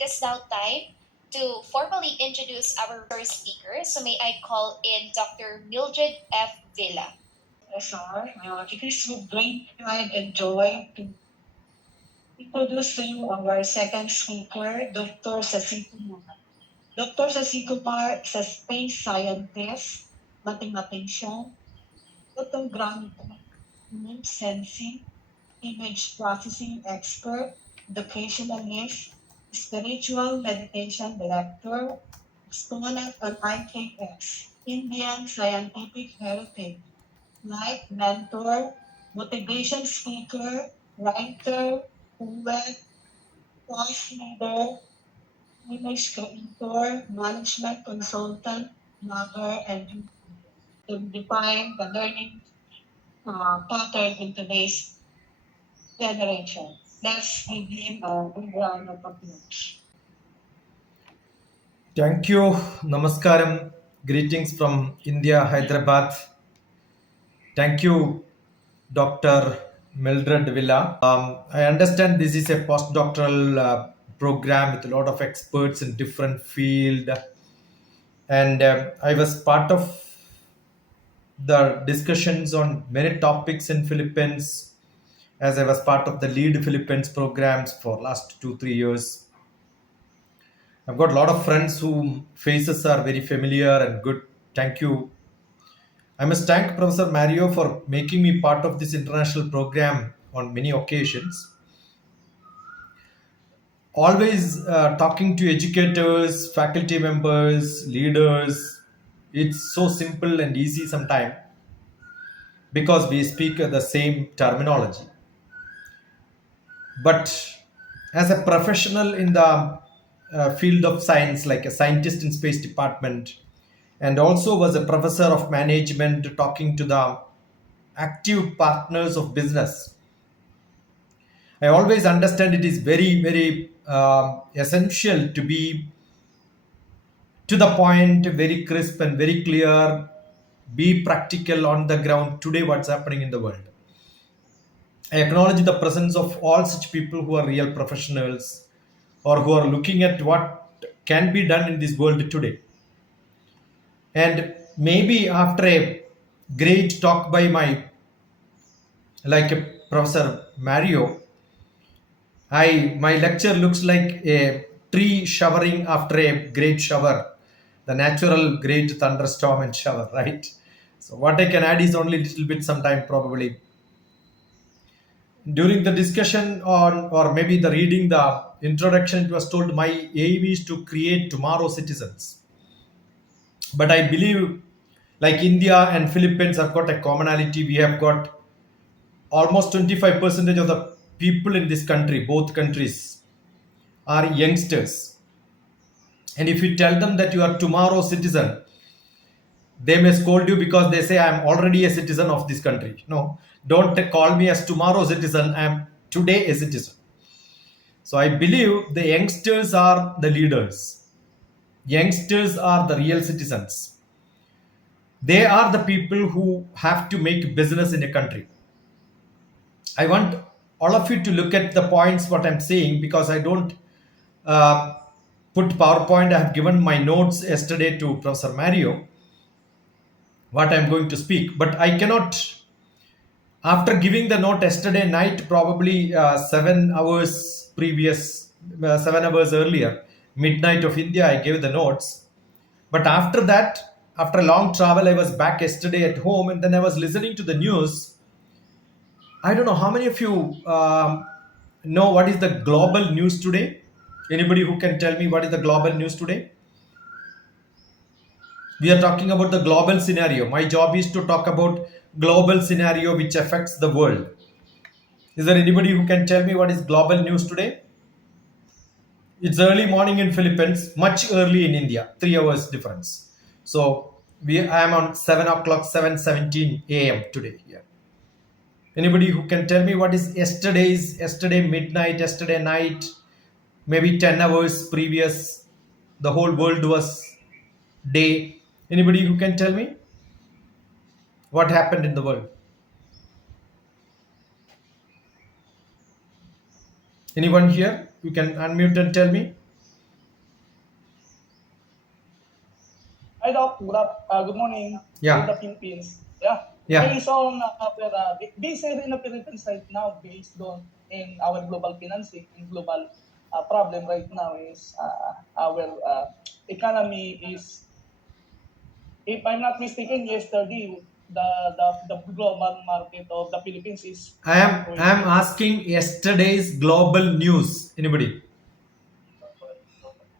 it is now time to formally introduce our first speaker. So may I call in Dr. Mildred F. Villa. SR. It is with great pride and joy to introduce to you our second speaker, Dr. Sasikumar. Dr. Sasikumar is a space scientist, mathematician, photogrammetry, image sensing, image processing expert, educationalist, spiritual meditation director, exponent on IKS, Indian Scientific Heritage, like mentor, motivation speaker, writer, poet, course leader, image creator, management consultant, blogger, and to define the learning pattern in today's generation. Let's begin a big round of applause. Thank you. Namaskaram. Greetings from India, Hyderabad. Thank you, Dr. Mildred Villa. I understand this is a postdoctoral program with a lot of experts in different field, and I was part of the discussions on many topics in Philippines, as I was part of the lead Philippines programs for last 2 3 years. I've got a lot of friends whom faces are very familiar and good. Thank you. I must thank Professor Mario for making me part of this international program on many occasions. Always talking to educators, faculty members, leaders. It's so simple and easy sometimes because we speak the same terminology. But as a professional in the field of science, like a scientist in space department, and also was a professor of management talking to the active partners of business, I always understand it is very essential to be to the point, very crisp and very clear, be practical on the ground today what's happening in the world. I acknowledge the presence of all such people who are real professionals or who are looking at what can be done in this world today. And maybe after a great talk by my like a Professor Mario, I my lecture looks like a tree showering after a great shower, the natural great thunderstorm and shower, right? So what I can add is only a little bit sometime probably during the discussion on or maybe the reading the introduction. It was told my aim is to create tomorrow citizens, but I believe like India and Philippines have got a commonality. We have got almost 25% of the people in this country, both countries, are youngsters. And if you tell them that you are tomorrow citizen, they may scold you because they say I'm already a citizen of this country. No, don't call me as tomorrow citizen. I'm today a citizen. So I believe the youngsters are the leaders. Youngsters are the real citizens. They are the people who have to make business in a country. I want all of you to look at the points what I'm saying because I don't uh, put PowerPoint. I have given my notes yesterday to Professor Mario what I'm going to speak, but I cannot. After giving the note yesterday night, probably 7 hours previous, 7 hours earlier, midnight of India, I gave the notes. But after that, after a long travel, I was back yesterday at home, and then I was listening to the news. I don't know how many of you know what is the global news today. Anybody who can tell me what is the global news today? We are talking about the global scenario. My job is to talk about global scenario which affects the world. Is there anybody who can tell me what is global news today? It's early morning in Philippines, much early in India, 3 hours difference. So I am on 7 o'clock, 7:17 a.m. today here. Anybody who can tell me what is yesterday midnight, yesterday night, maybe 10 hours previous, the whole world was day. Anybody who can tell me what happened in the world? Anyone here? You can unmute and tell me. Hi, Doc. Good morning. Here in Yeah, the Philippines. Yeah. yeah. Based on based here in the Philippines right now, based on in our global financing and global problem right now is our economy is, if I'm not mistaken, yesterday the global market of the Philippines is I am 1.8. asking yesterday's global news. Anybody?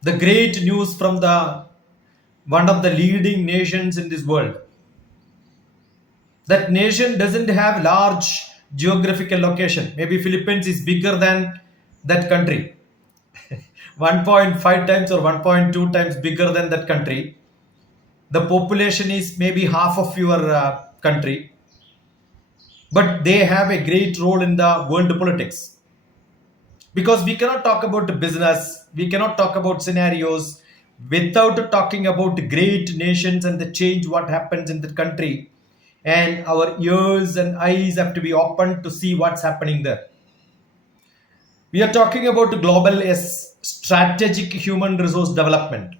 The great news from the one of the leading nations in this world. That nation doesn't have large geographical location. Maybe Philippines is bigger than that country. 1.5 times or 1.2 times bigger than that country. The population is maybe half of your country, but they have a great role in the world politics, because we cannot talk about business, we cannot talk about scenarios without talking about great nations and the change what happens in the country, and our ears and eyes have to be open to see what's happening there. We are talking about global as strategic human resource development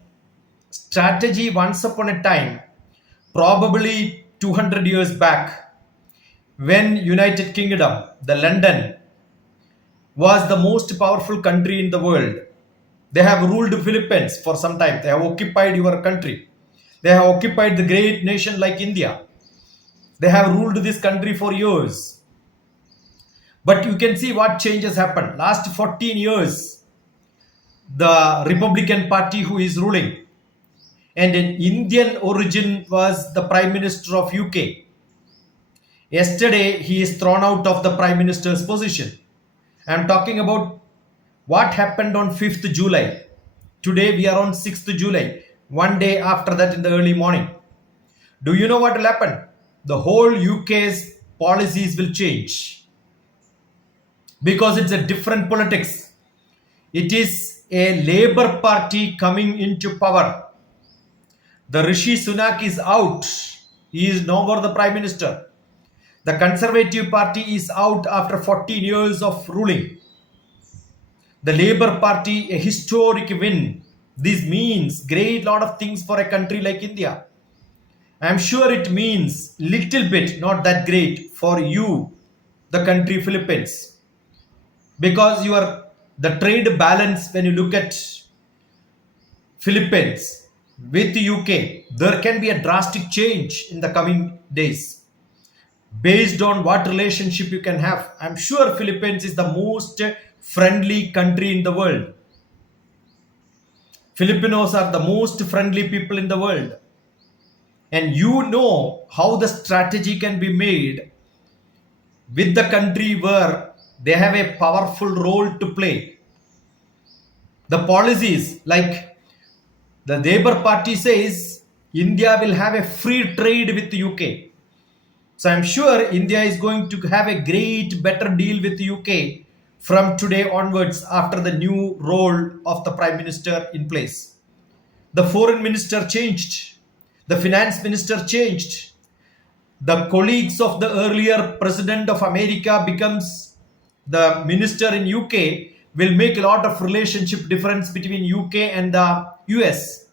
strategy. Once upon a time, probably 200 years back, when United Kingdom, the London, was the most powerful country in the world. They have ruled Philippines for some time. They have occupied your country. They have occupied the great nation like India. They have ruled this country for years. But you can see what changes happened. Last 14 years, the Republican Party who is ruling, and an Indian origin was the Prime Minister of UK. Yesterday, he is thrown out of the Prime Minister's position. I'm talking about what happened on 5th July. Today we are on 6th July. One day after that in the early morning. Do you know what will happen? The whole UK's policies will change, because it's a different politics. It is a Labour Party coming into power. The Rishi Sunak is out. He is no more the Prime Minister. The Conservative Party is out after 14 years of ruling. The Labour Party, a historic win. This means great lot of things for a country like India. I'm sure it means little bit, not that great for you, the country Philippines, because you are the trade balance. When you look at Philippines with UK, there can be a drastic change in the coming days based on what relationship you can have. I'm sure Philippines is the most friendly country in the world. Filipinos are the most friendly people in the world. And you know how the strategy can be made with the country where they have a powerful role to play. The policies, like the Labour Party says, India will have a free trade with the UK. So I'm sure India is going to have a great, better deal with the UK from today onwards after the new role of the Prime Minister in place. The foreign minister changed, the finance minister changed, the colleagues of the earlier president of America becomes the minister in UK, will make a lot of relationship difference between UK and the US.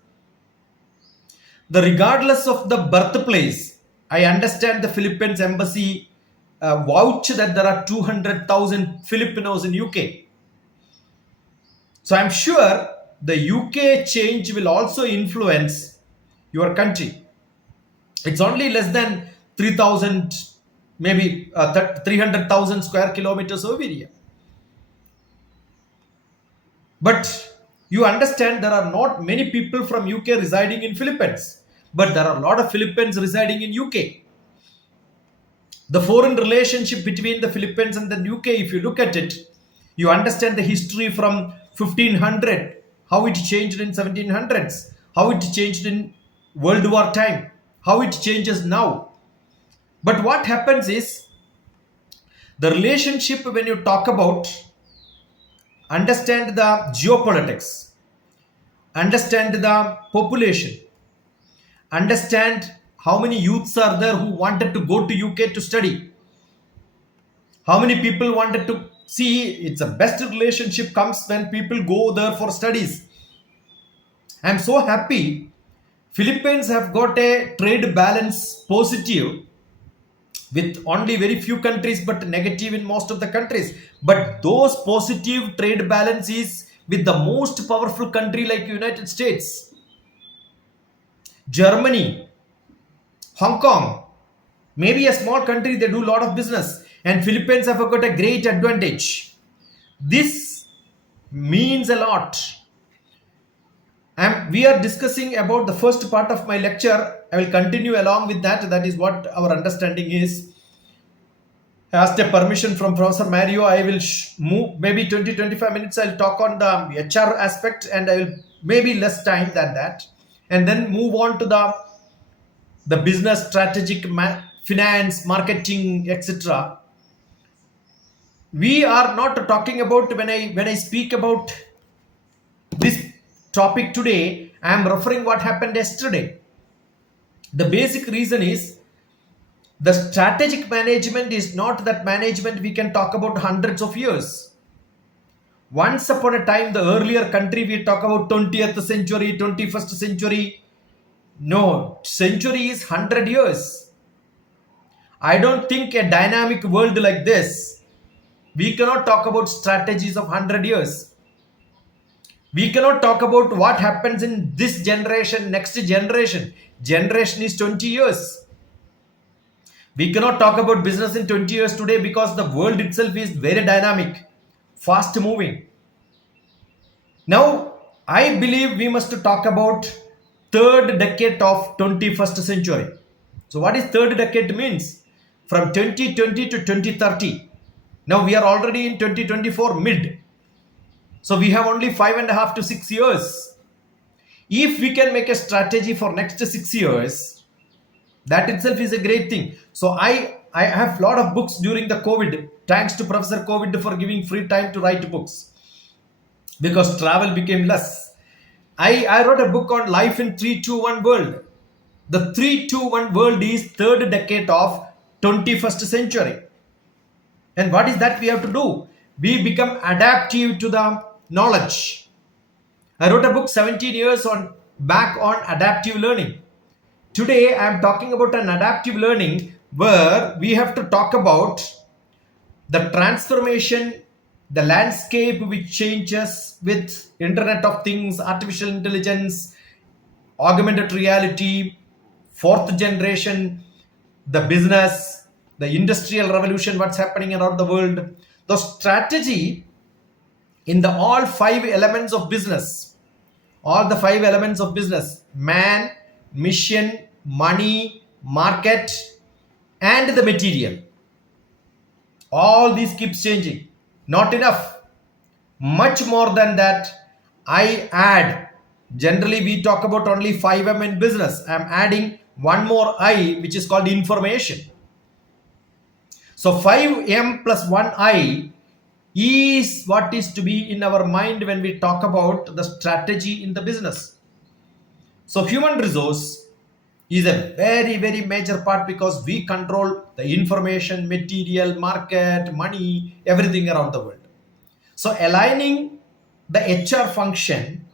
The regardless of the birthplace, I understand the Philippines embassy vouch that there are 200,000 Filipinos in UK. So I'm sure the UK change will also influence your country. It's only less than 3,000, maybe 300,000 square kilometers over here. But you understand there are not many people from UK residing in Philippines, but there are a lot of Philippines residing in UK. The foreign relationship between the Philippines and the UK, if you look at it, you understand the history from 1500, how it changed in 1700s, how it changed in World War time, how it changes now. But what happens is the relationship, when you talk about, understand the geopolitics, understand the population, understand how many youths are there who wanted to go to UK to study, how many people wanted to see. It's a best relationship comes when people go there for studies. I'm so happy Philippines have got a trade balance positive with only very few countries, but negative in most of the countries. But those positive trade balance is with the most powerful country like United States, Germany, Hong Kong. Maybe a small country, they do a lot of business, and Philippines have got a great advantage. This means a lot. We are discussing about the first part of my lecture. I will continue along with that. That is what our understanding is. I asked a permission from Professor Mario. I will move maybe 20-25 minutes. I'll talk on the HR aspect, and I will maybe less time than that, and then move on to the business, strategic, finance, marketing, etc. We are not talking about, when I speak about this topic today, I am referring what happened yesterday. The basic reason is the strategic management is not that management we can talk about hundreds of years. Once upon a time, the earlier country, we talk about 20th century, 21st century. No, century is 100 years. I don't think a dynamic world like this, we cannot talk about strategies of 100 years. We cannot talk about what happens in this generation, next generation. Generation is 20 years. We cannot talk about business in 20 years today because the world itself is very dynamic, fast moving. Now, I believe we must talk about third decade of 21st century. So what is third decade means? From 2020 to 2030. Now we are already in 2024 mid. So we have only 5.5 to 6 years. If we can make a strategy for next 6 years, that itself is a great thing. So I have a lot of books during the COVID. Thanks to Professor COVID for giving free time to write books, because travel became less. I wrote a book on life in 3-2-1 world. The 3-2-1 world is third decade of 21st century. And what is that we have to do? We become adaptive to the knowledge. I wrote a book 17 years back on adaptive learning. Today I am talking about an adaptive learning where we have to talk about the transformation, the landscape which changes with Internet of Things, artificial intelligence, augmented reality, fourth generation, the business, the industrial revolution, what's happening around the world, the strategy in the all five elements of business, man, mission, money, market, and the material. All these keeps changing. Not enough. Much more than that, I add. Generally, we talk about only 5M in business. I'm adding one more I, which is called information. So 5M plus 1I is what is to be in our mind when we talk about the strategy in the business. So human resource is a very, very major part, because we control the information, material, market, money, everything around the world. So aligning the HR function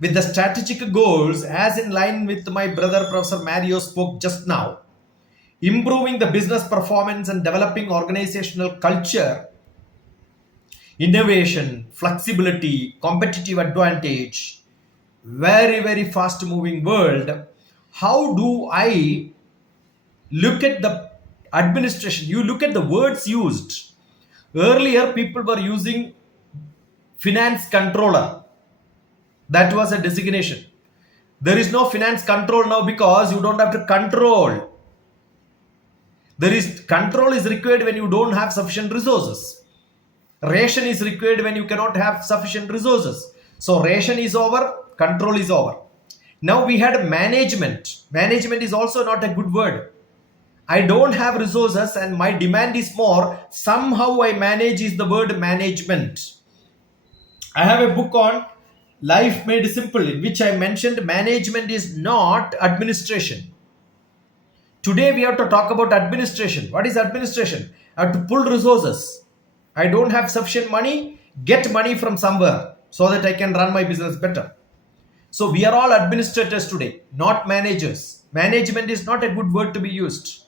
with the strategic goals, as in line with my brother Professor Mario spoke just now, improving the business performance and developing organizational culture, innovation, flexibility, competitive advantage, very, very fast moving world. How do I look at the administration? You look at the words used. Earlier, people were using finance controller. That was a designation. There is no finance control now, because you don't have to control. Control is required when you don't have sufficient resources. Ration is required when you cannot have sufficient resources. So ration is over, control is over. Now we had management. Management is also not a good word. I don't have resources and my demand is more. Somehow I manage is the word management. I have a book on Life Made Simple, in which I mentioned management is not administration. Today we have to talk about administration. What is administration? I have to pull resources. I don't have sufficient money, get money from somewhere so that I can run my business better. So we are all administrators today, not managers. Management is not a good word to be used.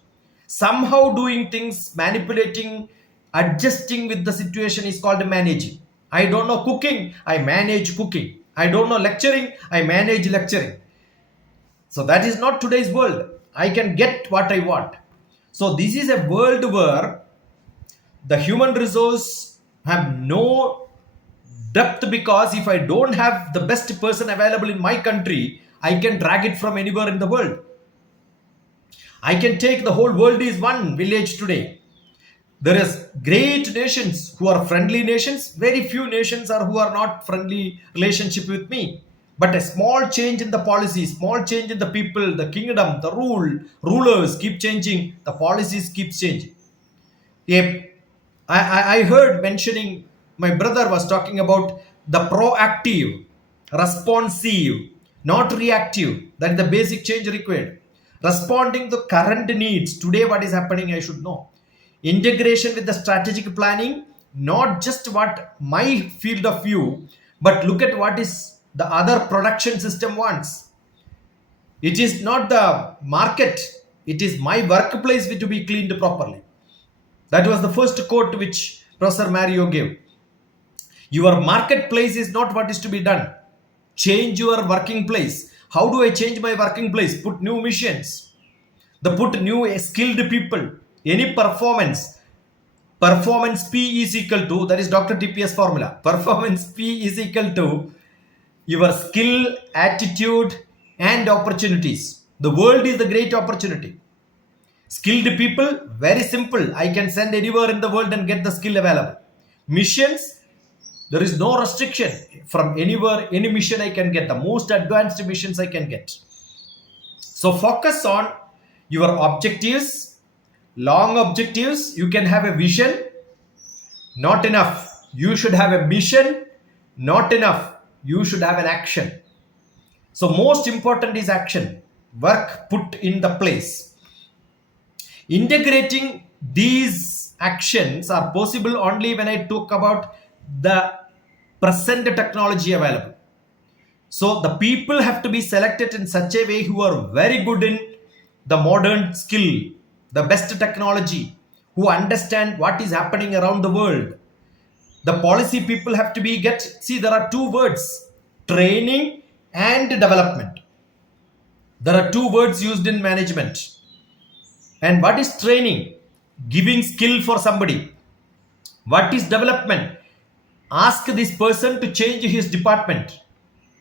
Somehow doing things, manipulating, adjusting with the situation is called managing. I don't know cooking, I manage cooking. I don't know lecturing, I manage lecturing. So that is not today's world. I can get what I want. So this is a world where the human resource have no depth, because if I don't have the best person available in my country, I can drag it from anywhere in the world. I can take the whole world is one village today. There is great nations who are friendly nations. Very few nations are who are not friendly relationship with me. But a small change in the policy, small change in the people, the kingdom, the rulers keep changing. The policies keep changing. Yeah, I heard mentioning, my brother was talking about the proactive, responsive, not reactive. That is the basic change required. Responding to current needs. Today, what is happening, I should know. Integration with the strategic planning, not just what my field of view, but look at what is the other production system wants. It is not the market, it is my workplace to be cleaned properly. That was the first quote which Professor Mario gave. Your marketplace is not what is to be done. Change your working place. How do I change my working place? Put new missions. Put new skilled people. Any performance. Performance P is equal to, that is DrTPS formula. Performance P is equal to your skill, attitude, and opportunities. The world is the great opportunity. Skilled people, very simple. I can send anywhere in the world and get the skill available. Missions, there is no restriction. From anywhere, any mission I can get. The most advanced missions I can get. So focus on your objectives, long objectives. You can have a vision, not enough. You should have a mission, not enough. You should have an action. So most important is action. Work put in the place. Integrating these actions are possible only when I talk about the present technology available. So the people have to be selected in such a way who are very good in the modern skill, the best technology, who understand what is happening around the world. The policy people have to be see, there are two words, training and development. There are two words used in management. And what is training? Giving skill for somebody. What is development? Ask this person to change his department.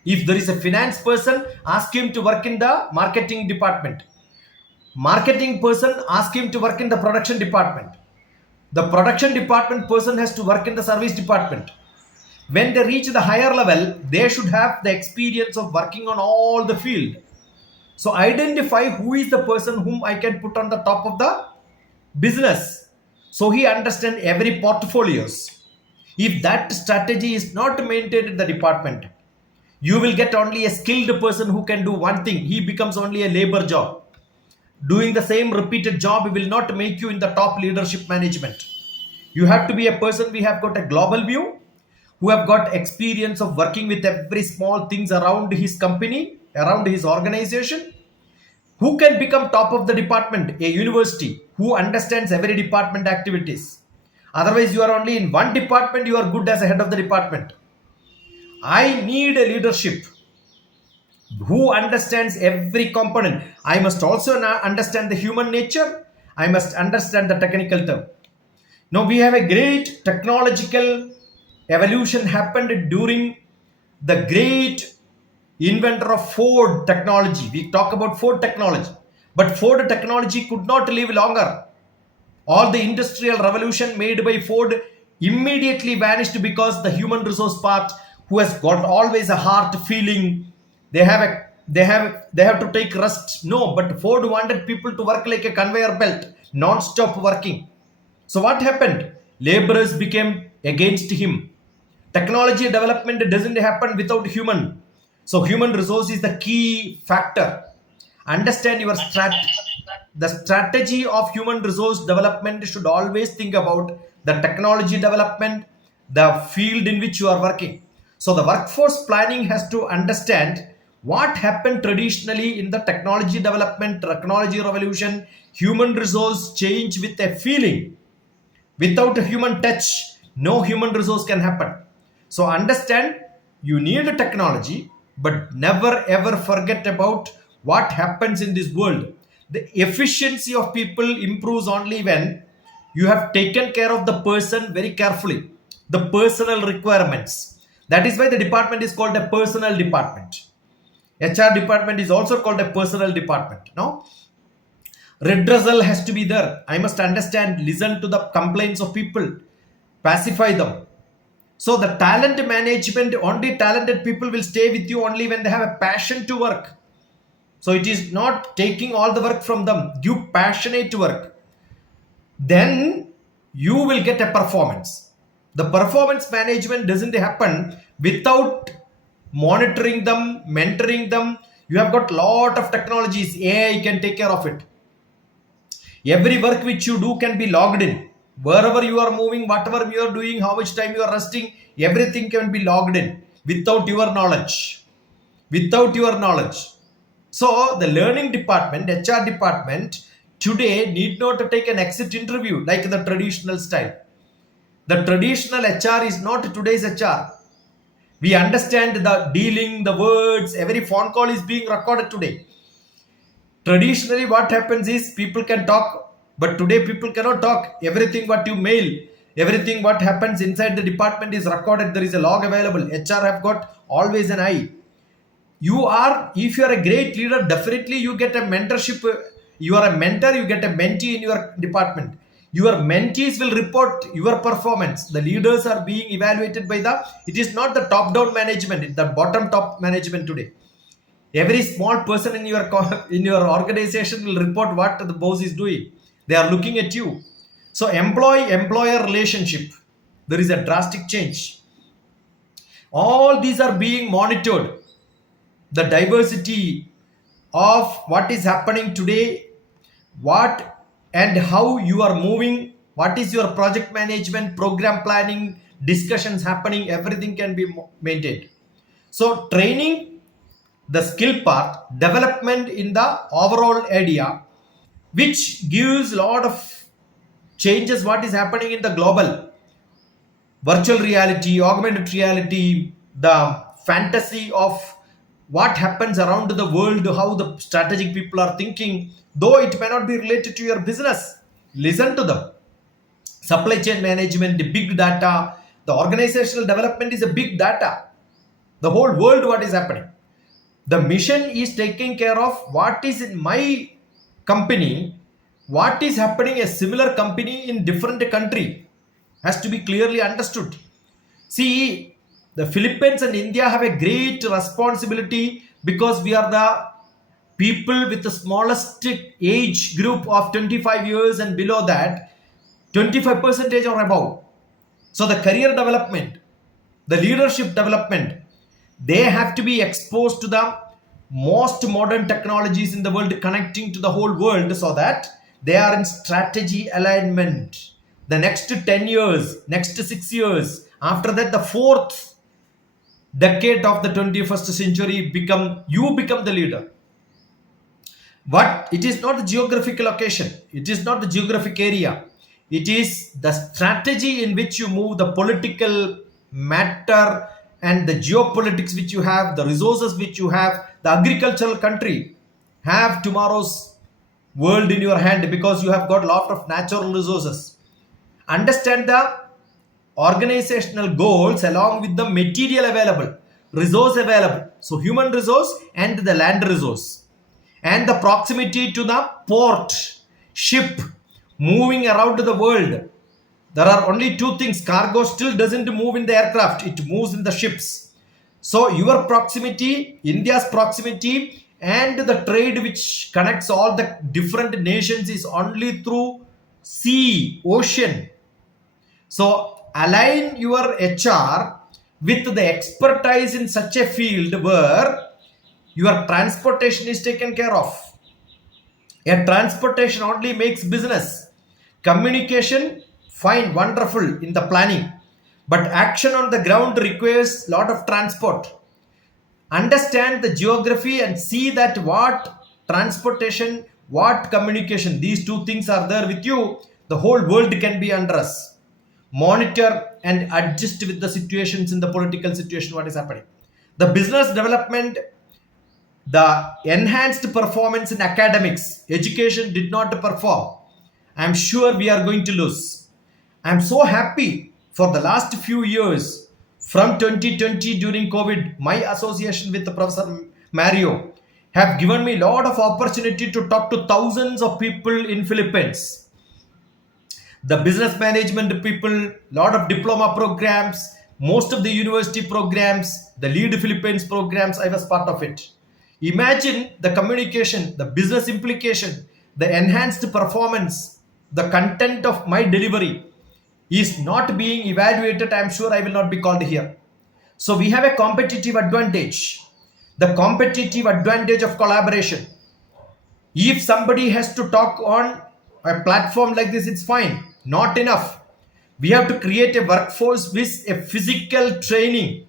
If there is a finance person, ask him to work in the marketing department. Marketing person, ask him to work in the production department. The production department person has to work in the service department. When they reach the higher level, they should have the experience of working on all the field. So identify who is the person whom I can put on the top of the business. So he understands every portfolios. If that strategy is not maintained in the department, you will get only a skilled person who can do one thing. He becomes only a labor job. Doing the same repeated job will not make you in the top leadership management. You have to be a person who have got a global view, who have got experience of working with every small things around his company, around his organization, who can become top of the department, a university, who understands every department activities. Otherwise, you are only in one department, you are good as a head of the department. I need a leadership who understands every component. I must also understand the human nature. I must understand the technical term. Now we have a great technological evolution happened during the great inventor of Ford technology. We talk about Ford technology, but Ford technology could not live longer. All the industrial revolution made by Ford immediately vanished because the human resource part, who has got always a heart feeling, they have to take rest. No, but Ford wanted people to work like a conveyor belt, non-stop working. So what happened? Laborers became against him. Technology development doesn't happen without human. So human resource is the key factor. Understand your the strategy of human resource development should always think about the technology development, the field in which you are working. So the workforce planning has to understand What happened traditionally in the technology development, technology revolution, human resource change with a feeling. Without a human touch, no human resource can happen. So understand, you need a technology, but never ever forget about what happens in this world. The efficiency of people improves only when you have taken care of the person very carefully, the personal requirements. That is why the department is called a personal department. HR department is also called a personal department. Now, redressal has to be there. I must understand, listen to the complaints of people, pacify them. So the talent management, only talented people will stay with you only when they have a passion to work. So it is not taking all the work from them. Give passionate work. Then you will get a performance. The performance management doesn't happen without monitoring them, mentoring them. You have got lot of technologies. AI can take care of it. Every work which you do can be logged in. Wherever you are moving, whatever you are doing, how much time you are resting, everything can be logged in without your knowledge. Without your knowledge. So the learning department, HR department, today need not to take an exit interview like the traditional style. The traditional HR is not today's HR. We understand the dealing, the words, every phone call is being recorded today. Traditionally, what happens is people can talk, but today people cannot talk. Everything what you mail, everything what happens inside the department is recorded. There is a log available. HR have got always an eye. You are, if you are a great leader, definitely you get a mentorship. You are a mentor, you get a mentee in your department. Your mentees will report your performance. The leaders are being evaluated by the, it is not the top down management, it's the bottom top management today. Every small person in your in your organization will report what the boss is doing. They are looking at you. So employee employer relationship, there is a drastic change. All these are being monitored. The diversity of what is happening today, what and how you are moving, what is your project management, program planning, discussions happening, everything can be maintained. So training, the skill part, development in the overall area, which gives a lot of changes what is happening in the global virtual reality, augmented reality, the fantasy of what happens around the world, how the strategic people are thinking, though it may not be related to your business. Listen to them. Supply chain management, the big data, the organizational development is a big data. The whole world, what is happening. The mission is taking care of what is in my company, what is happening a similar company in different country has to be clearly understood. See, the Philippines and India have a great responsibility because we are the people with the smallest age group of 25 years and below that, 25 percentage or above. So the career development, the leadership development, they have to be exposed to the most modern technologies in the world, connecting to the whole world, so that they are in strategy alignment. The next 10 years, next 6 years, after that the fourth decade of the 21st century, become the leader. But it is not the geographical location, it is not the geographic area, it is the strategy in which you move, the political matter and the geopolitics which you have, the resources which you have. The agricultural country have tomorrow's world in your hand because you have got a lot of natural resources. Understand the organizational goals along with the material available, resource available, so human resource and the land resource, and the proximity to the port, ship moving around the world. There are only two things: cargo still doesn't move in the aircraft, it moves in the ships. So your proximity, India's proximity, and the trade which connects all the different nations is only through sea, ocean. So align your HR with the expertise in such a field where your transportation is taken care of. A transportation only makes business. Communication, fine, wonderful in the planning. But action on the ground requires lot of transport. understand the geography and see that what transportation, what communication, these two things are there with you, the whole world can be under us. Monitor and adjust with the situations in the political situation, what is happening. The business development, the enhanced performance in academics, education did not perform. I'm sure we are going to lose. I'm so happy for the last few years from 2020 during COVID, my association with the Professor Mario have given me a lot of opportunity to talk to thousands of people in Philippines. The business management people, lot of diploma programs, most of the university programs, the Lead Philippines programs, I was part of it. Imagine the communication, the business implication, the enhanced performance, the content of my delivery is not being evaluated. I'm sure I will not be called here. So we have a competitive advantage, the competitive advantage of collaboration. If somebody has to talk on a platform like this, it's fine. Not enough. We have to create a workforce with a physical training,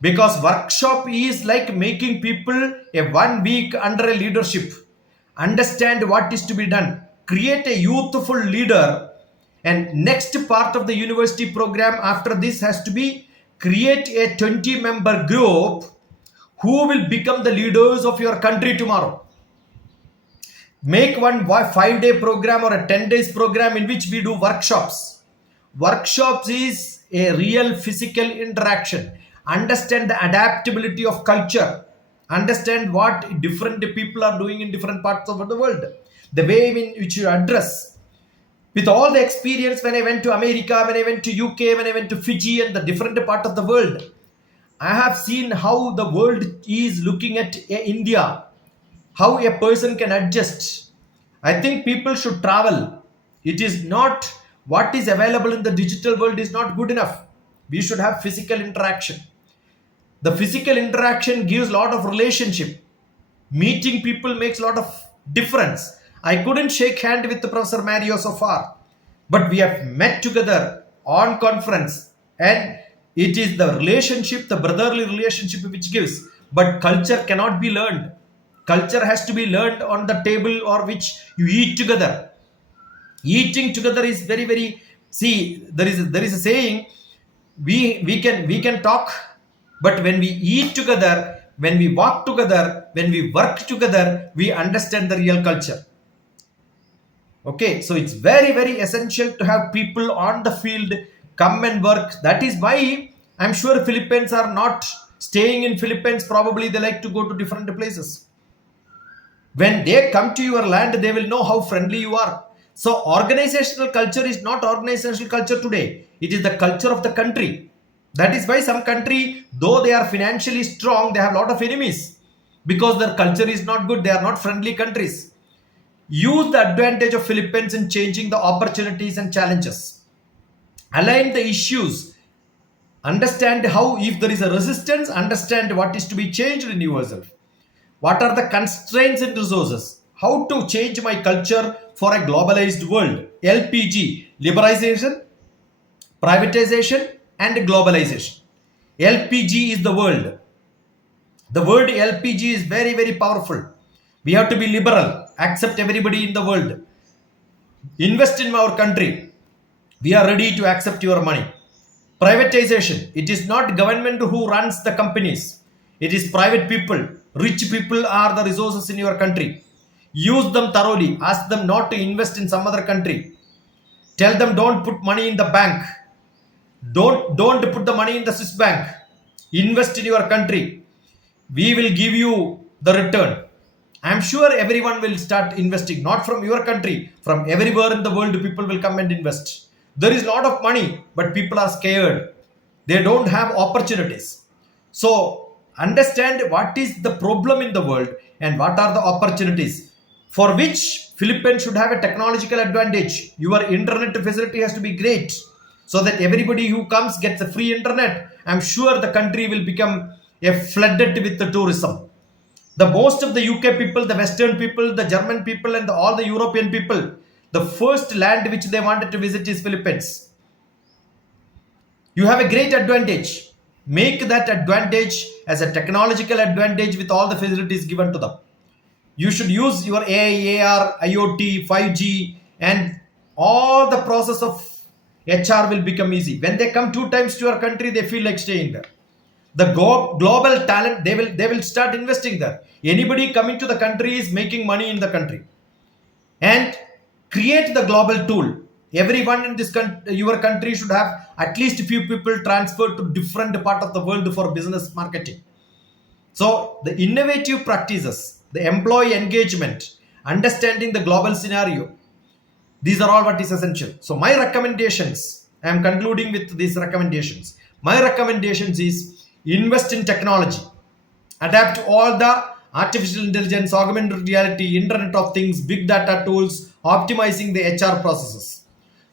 because workshop is like making people a 1 week under a leadership, understand what is to be done, create a youthful leader. And next part of the university program after this has to be create a 20-member group who will become the leaders of your country tomorrow. Make one 5-day program or a 10 days program in which we do workshops. Workshops is a real physical interaction. Understand the adaptability of culture. Understand what different people are doing in different parts of the world. The way in which you address. With all the experience, when I went to America, when I went to UK, when I went to Fiji and the different part of the world, I have seen how the world is looking at India, how a person can adjust. I think people should travel. It is not what is available in the digital world is not good enough. We should have physical interaction. The physical interaction gives a lot of relationship. Meeting people makes a lot of difference. I couldn't shake hand with the Professor Mario so far, but we have met together on conference, and it is the relationship, the brotherly relationship which gives. But culture cannot be learned. Culture has to be learned on the table or which you eat together. Eating together is very very. See, there is a saying, we can talk, but when we eat together, when we walk together, when we work together, we understand the real culture. Okay, so it's very very essential to have people on the field come and work. That is why I'm sure Philippines are not staying in Philippines. Probably they like to go to different places. When they come to your land, they will know how friendly you are. So organizational culture is not organizational culture today. It is the culture of the country. That is why some country, though they are financially strong, they have a lot of enemies because their culture is not good. They are not friendly countries. Use the advantage of Philippines in changing the opportunities and challenges. Align the issues. Understand how, if there is a resistance, understand what is to be changed in yourself. What are the constraints and resources? How to change my culture for a globalized world? LPG, liberalization, privatization, and globalization. LPG is the world. The word LPG is very, very powerful. We have to be liberal, accept everybody in the world. Invest in our country. We are ready to accept your money. Privatization. It is not government who runs the companies. It is private people. Rich people are the resources in your country. Use them thoroughly. Ask them not to invest in some other country. Tell them don't put money in the bank. Don't put the money in the Swiss bank. Invest in your country. We will give you the return. I'm sure everyone will start investing, not from your country, from everywhere in the world. People will come and invest. There is a lot of money, but people are scared. They don't have opportunities. So understand what is the problem in the world and what are the opportunities for which Philippines should have a technological advantage. Your internet facility has to be great so that everybody who comes gets a free internet. I'm sure the country will become a flooded with the tourism. The most of the UK people, the Western people, the German people, and all the European people, the first land which they wanted to visit is Philippines. You have a great advantage. make that advantage as a technological advantage with all the facilities given to them. You should use your AI, AR, IoT, 5G, and all the process of HR will become easy. When they come 2 times to your country, they feel like staying there. The global talent, they will start investing there. Anybody coming to the country is making money in the country. And create the global tool. Everyone in this your country should have at least a few people transferred to different part of the world for business marketing. So the innovative practices, the employee engagement, understanding the global scenario, these are all what is essential. So my recommendations, I am concluding with these recommendations. My recommendations is invest in technology, adapt to all the artificial intelligence, augmented reality, internet of things, big data tools, optimizing the HR processes.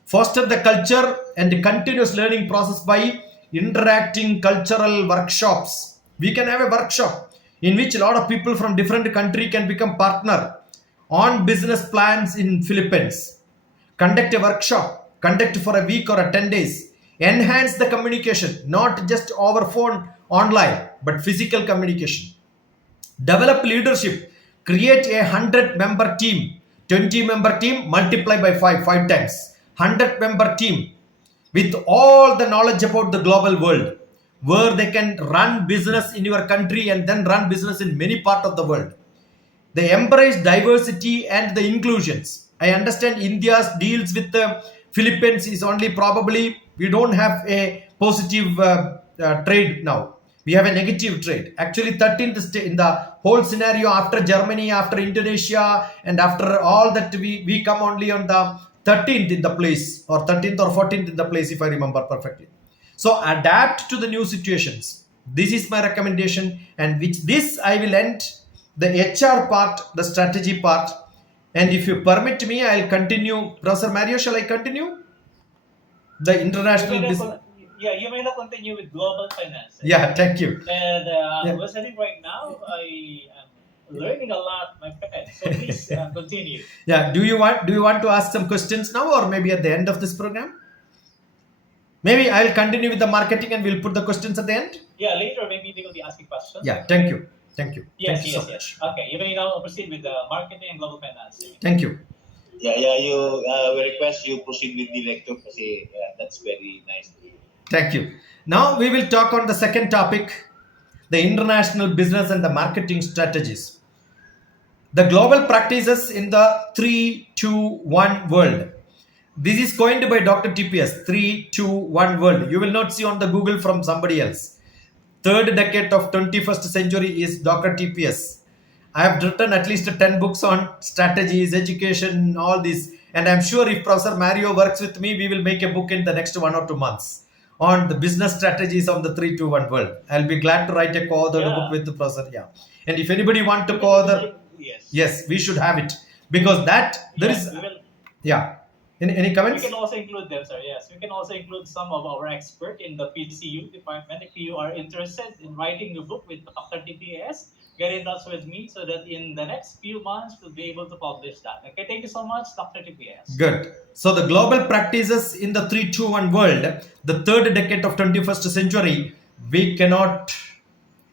Foster the culture and continuous learning process by interacting cultural workshops. We can have a workshop in which a lot of people from different country can become partner on business plans in Philippines. Conduct a workshop, conduct for a week or a 10 days. Enhance the communication, not just over phone online, but physical communication. Develop leadership, create a 100-member team, 20-member team, multiply by 5 times. 100-member team with all the knowledge about the global world, where they can run business in your country and then run business in many parts of the world. They embrace diversity and the inclusions. I understand India's deals with the Philippines is only probably we don't have a positive trade now. We have a negative trade. Actually, 13th state in the whole scenario after Germany, after Indonesia, and after all that we come only on the 13th in the place, or 13th or 14th in the place, if I remember perfectly. So adapt to the new situations. This is my recommendation, and with this I will end the HR part, the strategy part. And if you permit me, I'll continue. Professor Mario, shall I continue? The international business. Yeah, you may not continue with global finance. Yeah, thank you. And Yeah. listening right now, I am learning a lot, my friend. So please continue. Yeah, do you want to ask some questions now, or maybe at the end of this program? Maybe I'll continue with the marketing and we'll put the questions at the end. Yeah, later maybe they will be asking questions. Yeah, thank you. Thank you. Yes, Thank you yes, so yes. much. Okay, you may now proceed with the marketing and global finance. Thank you. Yeah, you we request you proceed with the lecture kasi that's very nice. Thank you. Now we will talk on the second topic, the international business and the marketing strategies. The global practices in the 3-2-1 world. This is coined by DrTPS, 3-2-1 world. You will not see on the Google from somebody else. Third decade of 21st century is DrTPS. I have written at least 10 books on strategies, education, all this. And I'm sure if Professor Mario works with me, we will make a book in the next 1 or 2 months on the business strategies of the 3-2-1 world. I'll be glad to write a co-authored book with the Professor. Yeah. And if anybody want to co-author, yes, we should have it. Because that, there is... Yeah. Any comments? We can also include them, sir. Yes, we can also include some of our experts in the PCU department. If you are interested in writing a book with Dr. TPS, get in touch with me so that in the next few months we'll be able to publish that. Okay, thank you so much, Dr. TPS. Good. So the global practices in the 3-2-1 world, the third decade of 21st century, we cannot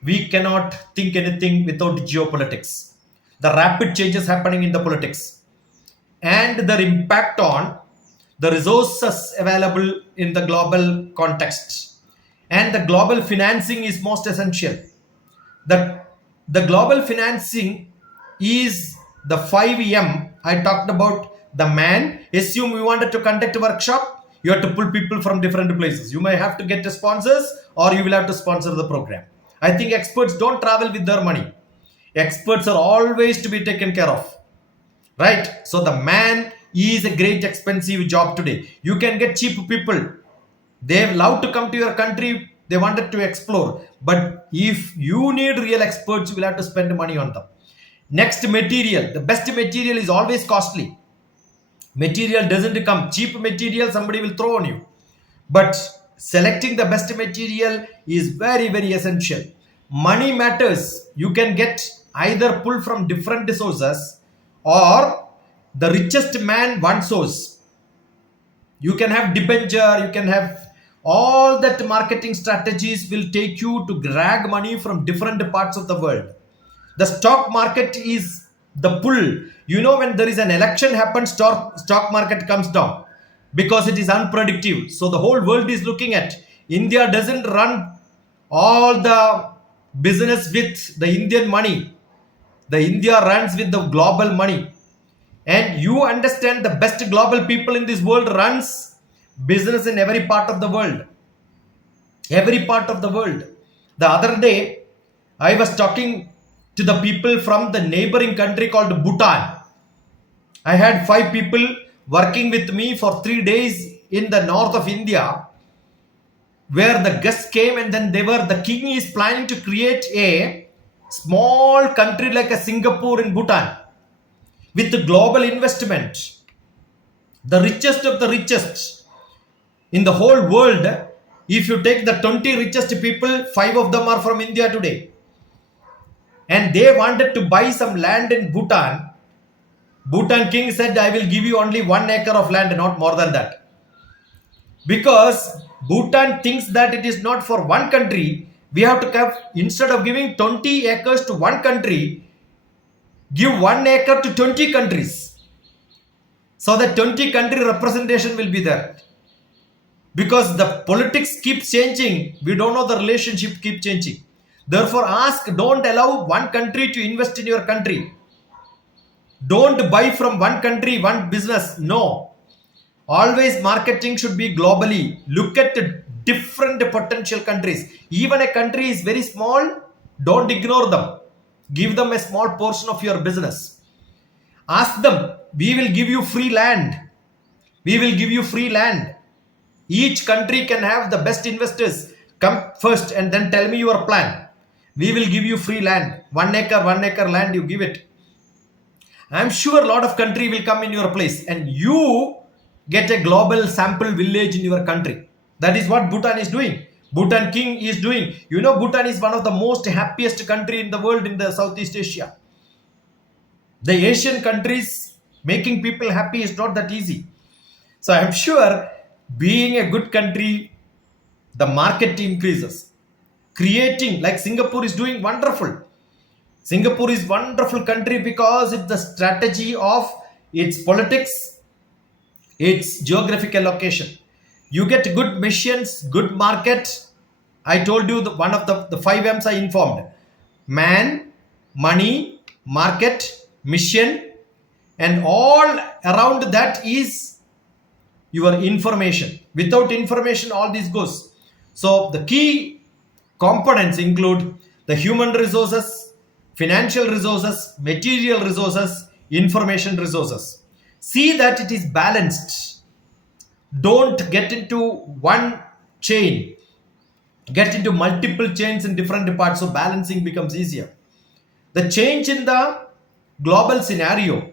think anything without geopolitics. The rapid changes happening in the politics and their impact on the resources available in the global context. And the global financing is most essential. The global financing is the 5M. I talked about the man. Assume we wanted to conduct a workshop, you have to pull people from different places. You may have to get the sponsors or you will have to sponsor the program. I think experts don't travel with their money. Experts are always to be taken care of. Right? So the man is a great expensive job today. You can get cheap people. They love to come to your country. They wanted to explore. But if you need real experts, you will have to spend money on them. Next, material. The best material is always costly. Material doesn't come. Cheap material somebody will throw on you. But selecting the best material is very, very essential. Money matters. You can get either pull from different sources or the richest man one source. You can have debenture, you can have All that marketing strategies will take you to drag money from different parts of the world. The stock market is the pull. When there is an election happens, stock market comes down because it is unpredictable. So the whole world is looking at India doesn't run all the business with the Indian money. The India runs with the global money. And you understand the best global people in this world runs business in every part of the world. Every part of the world. The other day, I was talking to the people from the neighboring country called Bhutan. I had 5 people working with me for 3 days in the north of India, where the guests came, and then the king is planning to create a small country like a Singapore in Bhutan with the global investment. The richest of the richest in the whole world. If you take the 20 richest people, 5 of them are from India today. And they wanted to buy some land in Bhutan. Bhutan king said, I will give you only 1 acre of land, not more than that. Because Bhutan thinks that it is not for one country. We have to have, instead of giving 20 acres to one country, give 1 acre to 20 countries. So that 20 country representation will be there. Because the politics keeps changing, we don't know, the relationship keep changing. Therefore, don't allow one country to invest in your country. Don't buy from one country, one business. No. Always marketing should be globally. Look at the different potential countries. Even a country is very small, don't ignore them. Give them a small portion of your business. Ask them, we will give you free land. We will give you free land. Each country can have the best investors. Come first and then tell me your plan. We will give you free land. 1 acre land, you give it. I'm sure a lot of country will come in your place and you get a global sample village in your country. That is what Bhutan is doing. Bhutan king is doing. Bhutan is one of the most happiest country in the world in the Southeast Asia. The Asian countries, making people happy is not that easy. So I'm sure being a good country, the market increases. Creating, like Singapore is doing wonderful. Singapore is wonderful country because it's the strategy of its politics, its geographical location. You get good missions, good market. I told you one of the 5 M's I informed. Man, money, market, mission, and all around that is your information. Without information, all this goes. So the key components include the human resources, financial resources, material resources, information resources. See that it is balanced. Don't get into one chain. Get into multiple chains in different parts, so balancing becomes easier. The change in the global scenario,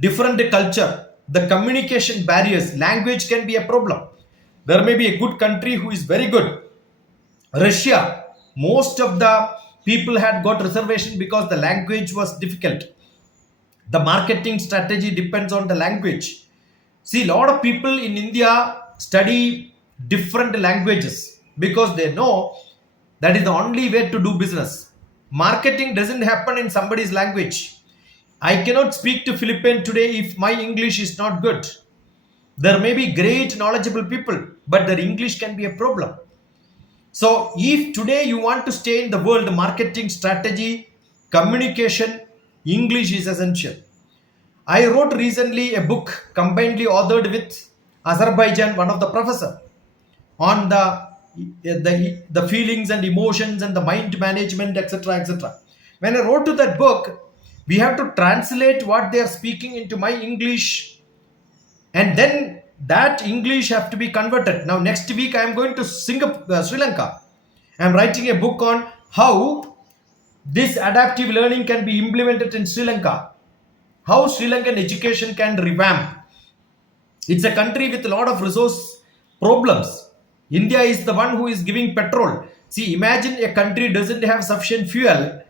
different culture, the communication barriers, language can be a problem. There may be a good country who is very good. Russia, most of the people had got reservation because the language was difficult. The marketing strategy depends on the language. See, a lot of people in India study different languages because they know that is the only way to do business. Marketing doesn't happen in somebody's language. I cannot speak to Philippine today if my English is not good. There may be great knowledgeable people, but their English can be a problem. So if today you want to stay in the world, marketing strategy, communication, English is essential. I wrote recently a book combinedly authored with Azerbaijan, one of the professor, on the feelings and emotions and the mind management, etc., etc. When I wrote to that book, we have to translate what they are speaking into my English, and then that English have to be converted. Now next week I am going to Singapore, Sri Lanka. I am writing a book on how this adaptive learning can be implemented in Sri Lanka, how Sri Lankan education can revamp. It's a country with a lot of resource problems. India is the one who is giving petrol. See, imagine a country doesn't have sufficient fuel,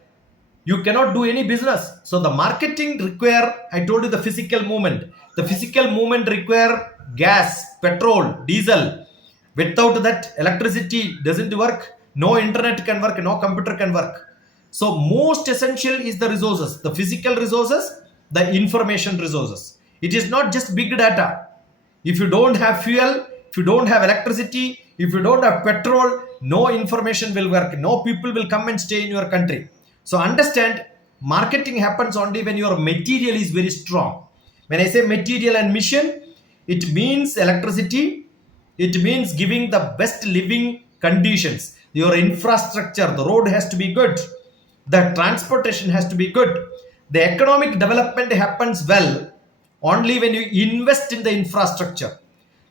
you cannot do any business. So the marketing require, I told you, the physical movement. The physical movement require gas, petrol, diesel. Without that, electricity doesn't work, no internet can work, no computer can work. So most essential is the resources, the physical resources, the information resources. It is not just big data. If you don't have fuel, if you don't have electricity, if you don't have petrol, no information will work. No people will come and stay in your country. So understand, marketing happens only when your material is very strong. When I say material and mission, it means electricity, it means giving the best living conditions. Your infrastructure, the road has to be good, the transportation has to be good. The economic development happens well only when you invest in the infrastructure.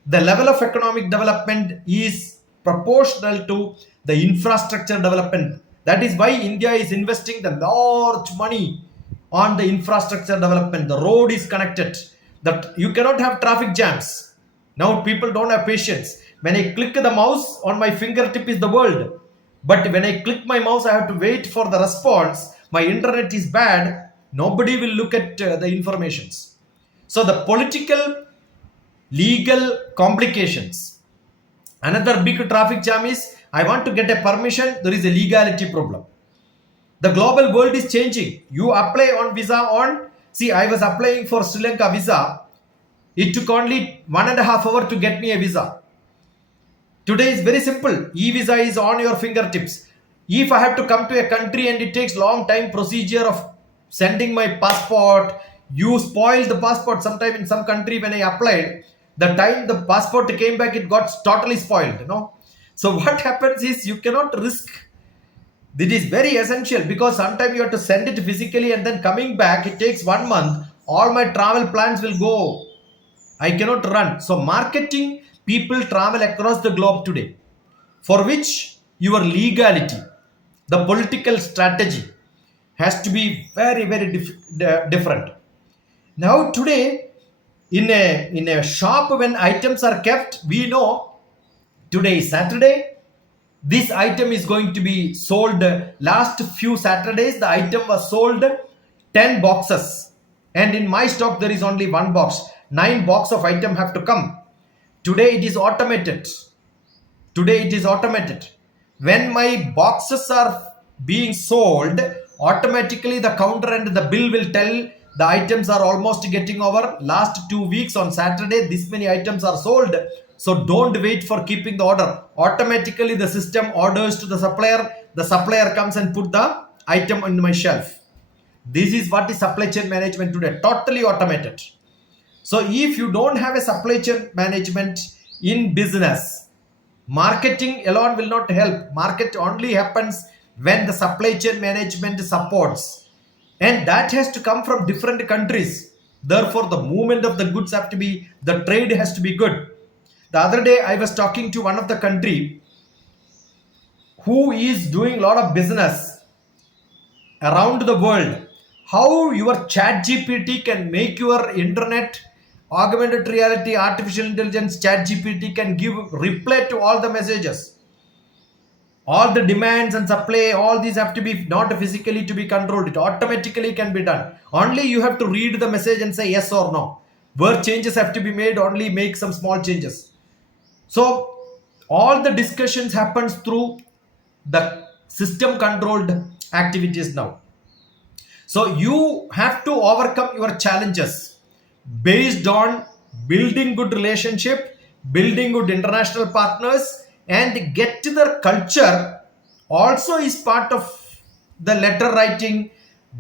The level of economic development is proportional to the infrastructure development. That is why India is investing the large money on the infrastructure development. The road is connected. That you cannot have traffic jams. Now people don't have patience. When I click the mouse on my fingertip is the world. But when I click my mouse, I have to wait for the response. My internet is bad. Nobody will look at the informations. So the political, legal complications. Another big traffic jam is I want to get a permission. There is a legality problem. The global world is changing. You apply on visa on. See, I was applying for Sri Lanka visa. It took only 1.5 hours to get me a visa. Today is very simple. E-visa is on your fingertips. If I have to come to a country and it takes long time procedure of sending my passport, you spoil the passport. Sometime in some country when I applied, the time the passport came back, it got totally spoiled. So what happens is you cannot risk. It is very essential because sometimes you have to send it physically and then coming back, it takes 1 month. All my travel plans will go. I cannot run. So marketing, people travel across the globe today, for which your legality, the political strategy has to be very, very different. Now today, in a shop when items are kept, we know today is Saturday. This item is going to be sold. Last few Saturdays, the item was sold 10 boxes. And in my stock, there is only 1 box. 9 box of item have to come. Today it is automated. Today it is automated. When my boxes are being sold, automatically the counter and the bill will tell the items are almost getting over. Last 2 weeks on Saturday, this many items are sold. So don't wait for keeping the order. Automatically the system orders to the supplier. The supplier comes and put the item on my shelf. This is what is supply chain management today. Totally automated. So if you don't have a supply chain management in business, marketing alone will not help. Market only happens when the supply chain management supports. And that has to come from different countries. Therefore, the movement of the goods have to be, the trade has to be good. The other day, I was talking to one of the country who is doing a lot of business around the world. How your chat GPT can make your internet, augmented reality, artificial intelligence, chat GPT can give reply to all the messages. All the demands and supply, all these have to be not physically to be controlled. It automatically can be done. Only you have to read the message and say yes or no. Where changes have to be made, only make some small changes. So all the discussions happens through the system controlled activities now. So you have to overcome your challenges based on building good relationship, building good international partners, and get to the culture also is part of the letter writing,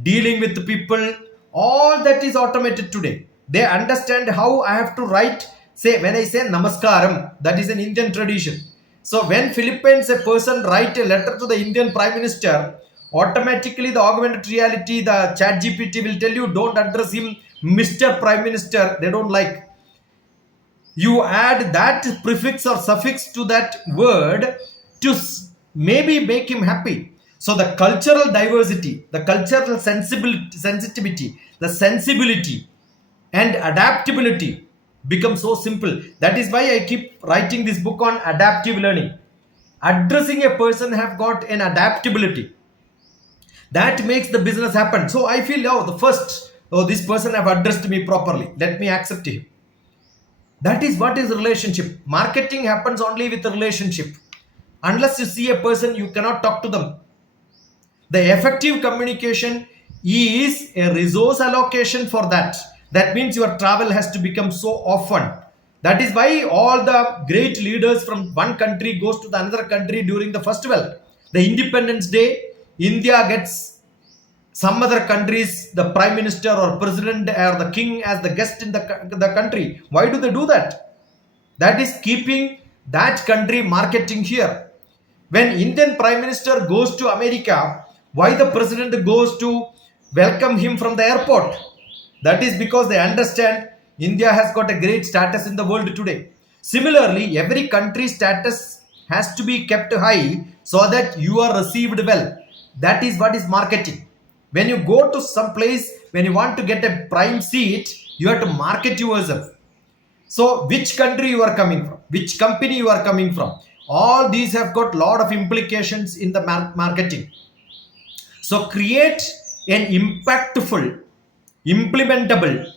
dealing with the people. All that is automated today. They understand how I have to write. Say when I say namaskaram, that is an Indian tradition. So when Philippines a person write a letter to the Indian Prime Minister, automatically the augmented reality, the chat GPT will tell you don't address him Mr. Prime Minister. They don't like. You add that prefix or suffix to that word to maybe make him happy. So the cultural diversity, the cultural sensitivity, the sensibility and adaptability become so simple. That is why I keep writing this book on adaptive learning. Addressing a person have got an adaptability that makes the business happen. So I feel, oh, this person have addressed me properly, let me accept him. That is what is relationship. Marketing happens only with a relationship. Unless you see a person, you cannot talk to them. The effective communication is a resource allocation for that. That means your travel has to become so often. That is why all the great leaders from one country goes to the another country during the festival. The Independence Day, India gets some other countries the prime minister or president or the king as the guest in the country. Why do they do that? That is keeping that country marketing here. When Indian prime minister goes to America, why the president goes to welcome him from the airport? That is because they understand India has got a great status in the world today. Similarly, every country's status has to be kept high so that you are received well. That is what is marketing. When you go to some place, when you want to get a prime seat, you have to market yourself. So which country you are coming from, which company you are coming from, all these have got lot of implications in the marketing. So create an impactful, implementable.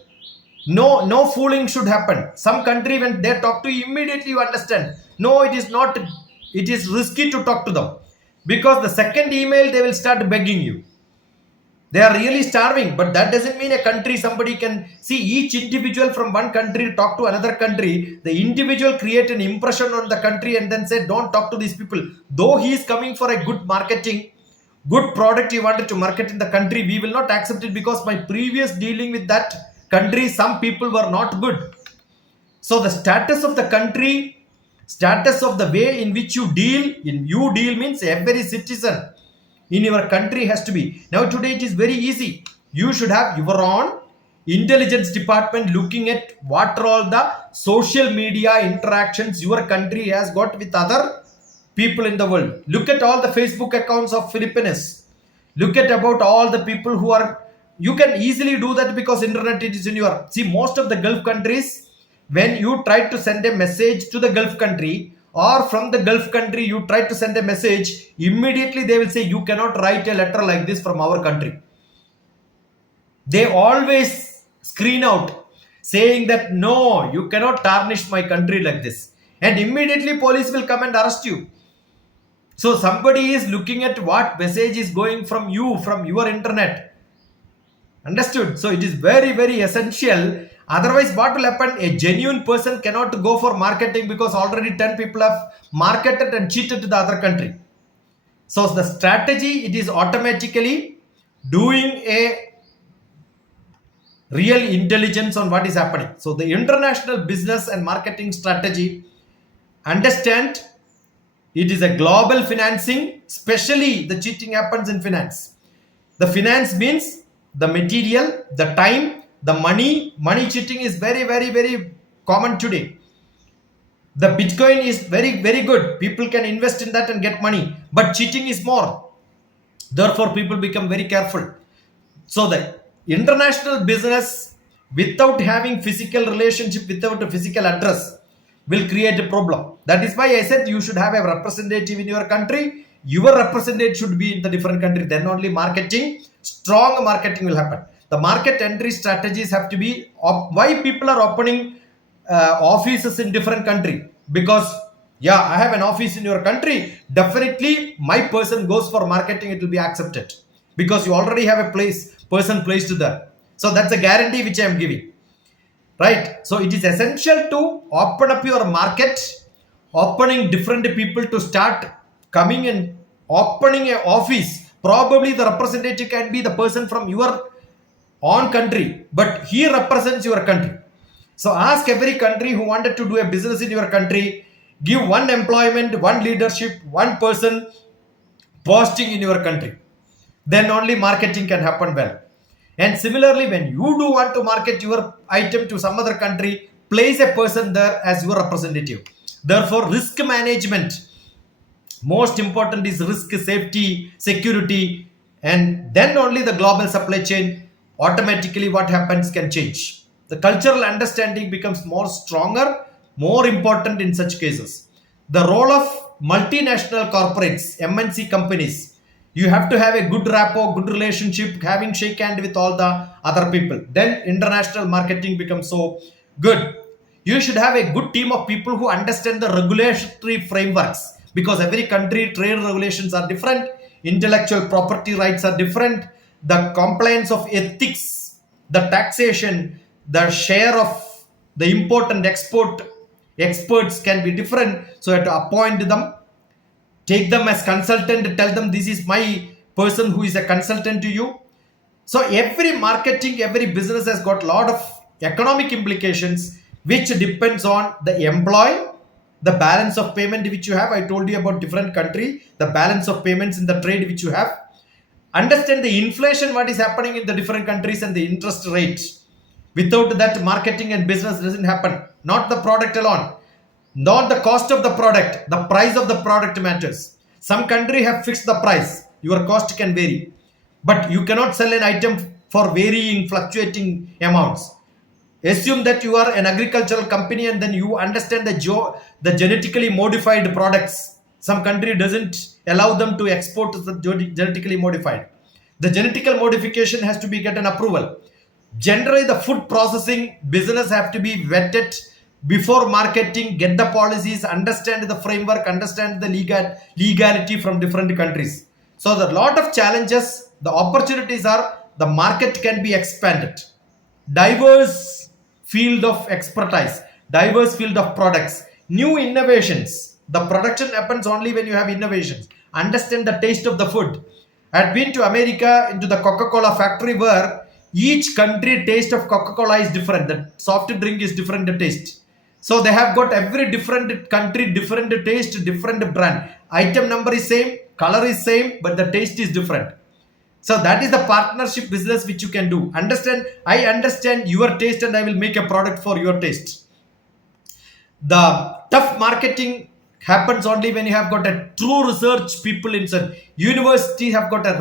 No fooling should happen. Some country, when they talk to you, immediately you understand, no, it is not, it is risky to talk to them, because the second email they will start begging you. They are really starving, but that doesn't mean a country, somebody can see each individual from one country talk to another country. The individual create an impression on the country and then say, don't talk to these people. Though he is coming for a good marketing, good product he wanted to market in the country, we will not accept it because my previous dealing with that country, some people were not good. So the status of the country, status of the way in which you deal means every citizen in your country has to be. Now today it is very easy. You should have your own intelligence department looking at what are all the social media interactions your country has got with other people in the world. Look at all the Facebook accounts of Filipinos. Look at about all the people who are, you can easily do that because internet it is in your, see most of the Gulf countries, when you try to send a message to the Gulf country or from the Gulf country you try to send a message, immediately they will say you cannot write a letter like this from our country. They always screen out saying that no, you cannot tarnish my country like this, and immediately police will come and arrest you. So somebody is looking at what message is going from you, from your internet. Understood? So it is very, very essential. Otherwise, what will happen? A genuine person cannot go for marketing because already 10 people have marketed and cheated to the other country. So the strategy, it is automatically doing a real intelligence on what is happening. So the international business and marketing strategy, understand it is a global financing, especially the cheating happens in finance. The finance means the material, the time, the money. Money cheating is very, very, very common today. The Bitcoin is very, very good. People can invest in that and get money, but cheating is more. Therefore, people become very careful. So the international business without having physical relationship, without a physical address, will create a problem. That is why I said you should have a representative in your country. Your representative should be in the different country. Then only marketing, strong marketing will happen. The market entry strategies have to be why people are opening offices in different country. Because yeah, I have an office in your country. Definitely, my person goes for marketing. It will be accepted because you already have a person placed there. So that's a guarantee which I am giving. Right? So it is essential to open up your market, opening different people to start coming and opening an office. Probably the representative can be the person from your own country, but he represents your country. So ask every country who wanted to do a business in your country, give one employment, one leadership, one person posting in your country. Then only marketing can happen well. And similarly, when you do want to market your item to some other country, place a person there as your representative. Therefore, risk management, most important is risk, safety, security, and then only the global supply chain, automatically what happens can change. The cultural understanding becomes more stronger, more important in such cases. The role of multinational corporates, MNC companies, you have to have a good rapport, good relationship, having shake hand with all the other people. Then international marketing becomes so good. You should have a good team of people who understand the regulatory frameworks, because every country trade regulations are different, intellectual property rights are different, the compliance of ethics, the taxation, the share of the import and export experts can be different. So you have to appoint them, take them as consultant, tell them this is my person who is a consultant to you. So every marketing, every business has got a lot of economic implications, which depends on the employee, the balance of payment which you have. I told you about different country, the balance of payments in the trade which you have. Understand the inflation, what is happening in the different countries, and the interest rate. Without that, marketing and business doesn't happen. Not the product alone, not the cost of the product, the price of the product matters. Some country have fixed the price, your cost can vary, but you cannot sell an item for varying, fluctuating amounts. Assume that you are an agricultural company and then you understand the genetically modified products. Some country doesn't allow them to export the genetically modified. The genetical modification has to be get an approval. Generally, the food processing business have to be vetted before marketing, get the policies, understand the framework, understand the legality from different countries. So the lot of challenges, the opportunities are the market can be expanded, diverse field of expertise, diverse field of products, new innovations. The production happens only when you have innovations. Understand the taste of the food. I had been to America into the Coca-Cola factory, where each country taste of Coca-Cola is different. The soft drink is different taste. So they have got every different country, different taste, different brand. Item number is same, color is same, but the taste is different. So that is the partnership business which you can do. Understand, I understand your taste and I will make a product for your taste. The tough marketing happens only when you have got a true research people inside. Universities have got a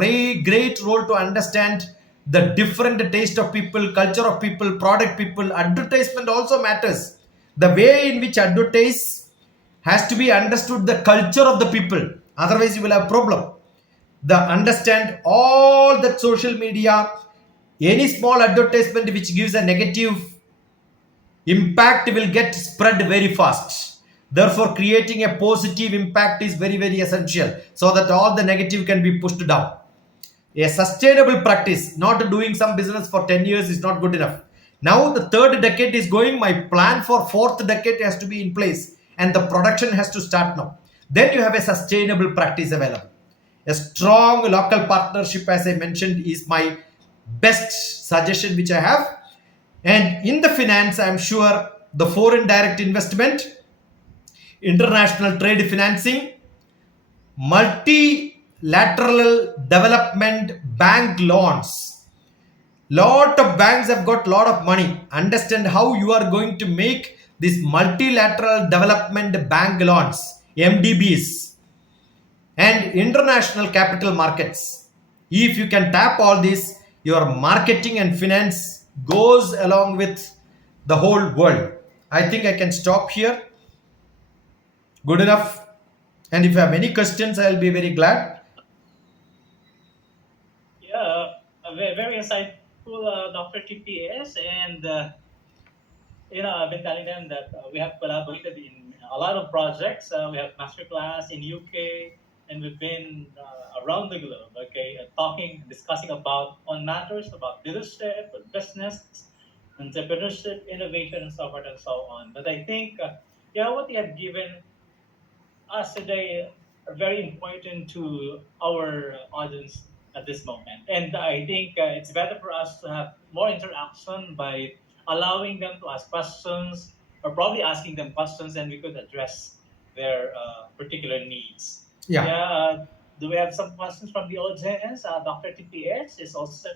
great role to understand the different taste of people, culture of people, product people. Advertisement also matters. The way in which advertise has to be understood, the culture of the people. Otherwise you will have problem. The understand all that social media, any small advertisement which gives a negative impact will get spread very fast. Therefore creating a positive impact is very essential, so that all the negative can be pushed down. A sustainable practice, not doing some business for 10 years is not good enough. Now the third decade is going, my plan for fourth decade has to be in place, and the production has to start now. Then you have a sustainable practice available. A strong local partnership, as I mentioned, is my best suggestion which I have. And in the finance, I'm sure the foreign direct investment, international trade financing, multilateral development bank loans. Lot of banks have got lot of money. Understand how you are going to make this multilateral development bank loans, MDBs, and international capital markets. If you can tap all this, your marketing and finance goes along with the whole world. I think I can stop here. Good enough. And if you have any questions, I'll be very glad. Yeah, very insightful, Dr. TPS. And, I've been telling them that we have collaborated in a lot of projects. We have masterclass in UK, and we've been around the globe, okay, talking, discussing about on matters about leadership, business, entrepreneurship, innovation, and so forth and so on. But I think, what you have given us today are very important to our audience at this moment. And I think it's better for us to have more interaction by allowing them to ask questions, or probably asking them questions, and we could address their particular needs. Yeah. Yeah. Do we have some questions from the audience? Dr. TPS is also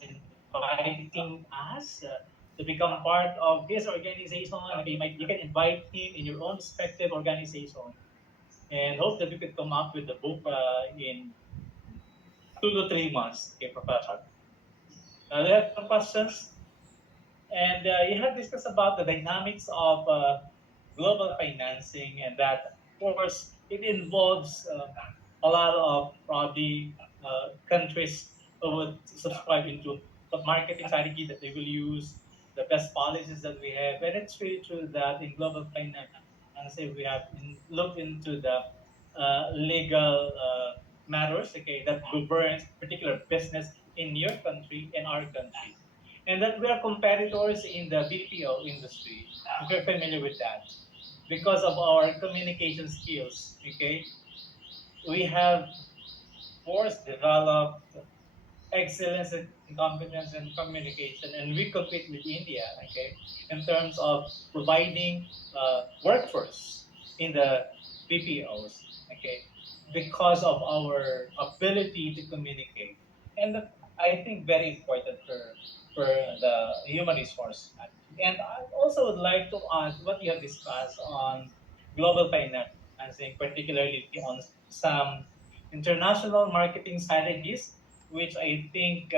inviting us to become part of his organization. Okay, you can invite him in your own respective organization, and hope that we could come up with the book in 2 to 3 months. Okay, Professor. Do you have some questions? And you have discussed about the dynamics of global financing, and that, of course, it involves a lot of probably countries who would subscribe into the marketing strategy that they will use, the best policies that we have. And it's really true that in global financing, we have looked into the legal matters, okay, that governs particular business in your country and our country. And that we are competitors in the BPO industry, if you're familiar with that, because of our communication skills, okay? We have force developed excellence and competence in communication, and we compete with India, okay, in terms of providing workforce in the BPOs, okay, because of our ability to communicate, and I think very important for the human resource strategy. And I also would like to add what you have discussed on global financing, particularly on some international marketing strategies, which I think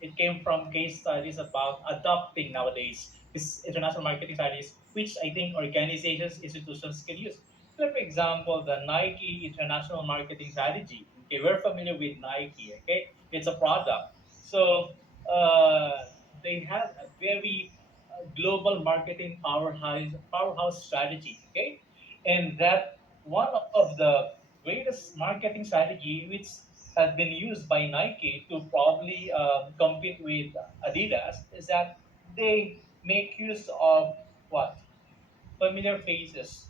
it came from case studies about adopting nowadays this international marketing strategies, which I think organizations, institutions can use. Like for example, the Nike international marketing strategy. Okay, we're familiar with Nike. Okay, it's a product. So uh, they have a very global marketing powerhouse strategy. Okay, and that one of the greatest marketing strategy which has been used by Nike to probably compete with Adidas is that they make use of what familiar faces,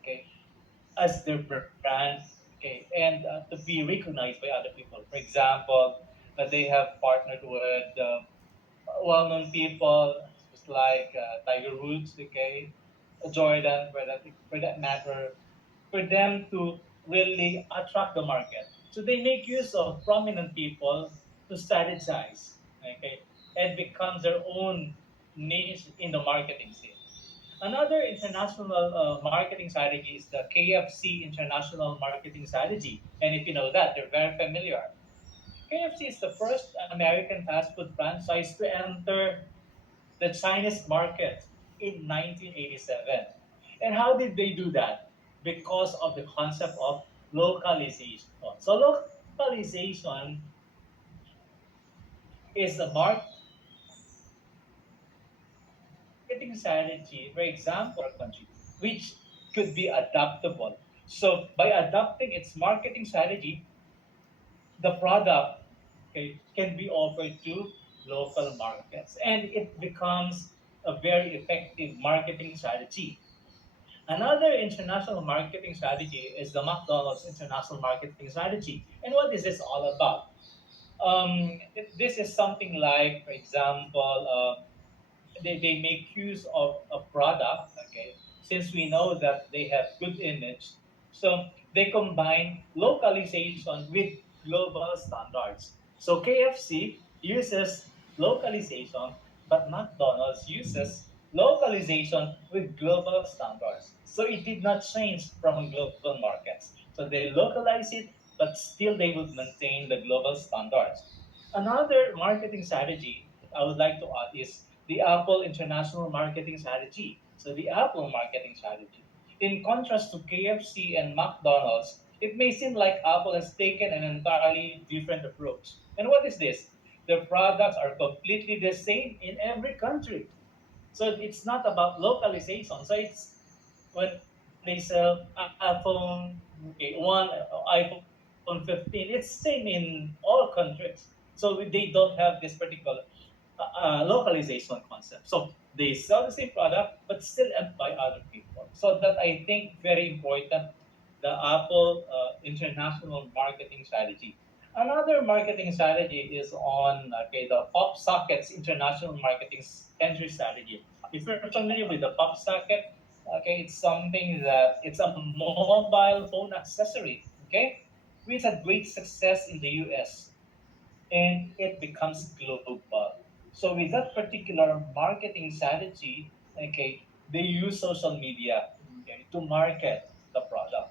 okay, as their brand, okay, and to be recognized by other people. For example, they have partnered with well-known people, just like Tiger Woods, okay, Jordan, for that matter, for them to really attract the market. So they make use of prominent people to strategize, okay, and becomes their own niche in the marketing scene. Another international marketing strategy is the KFC International Marketing Strategy. And if you know that, they're very familiar. KFC is the first American fast food franchise to enter the Chinese market in 1987. And how did they do that? Because of the concept of localization. So localization is a marketing strategy, for example, country, which could be adaptable. So by adapting its marketing strategy, the product, okay, can be offered to local markets, and it becomes a very effective marketing strategy. Another international marketing strategy is the McDonald's international marketing strategy. And what is this all about? This is something like, for example, they make use of a product, okay, since we know that they have good image. So they combine localization with global standards. So KFC uses localization, but McDonald's uses localization with global standards. So it did not change from global markets. So they localize it, but still they would maintain the global standards. Another marketing strategy that I would like to add is the Apple International Marketing Strategy. So the Apple marketing strategy. In contrast to KFC and McDonald's, it may seem like Apple has taken an entirely different approach. And what is this? Their products are completely the same in every country. So it's not about localization. So it's when they sell iPhone, okay, one iPhone 15, it's same in all countries. So they don't have this particular localization concept. So they sell the same product, but still owned by other people. So that I think very important, the Apple international marketing strategy. Another marketing strategy is on okay, the Pop Sockets international marketing entry strategy. If you're familiar with the Pop Socket, okay, it's something that it's a mobile phone accessory, okay, which had great success in the US and it becomes global. So with that particular marketing strategy, okay, they use social media, okay, to market the product.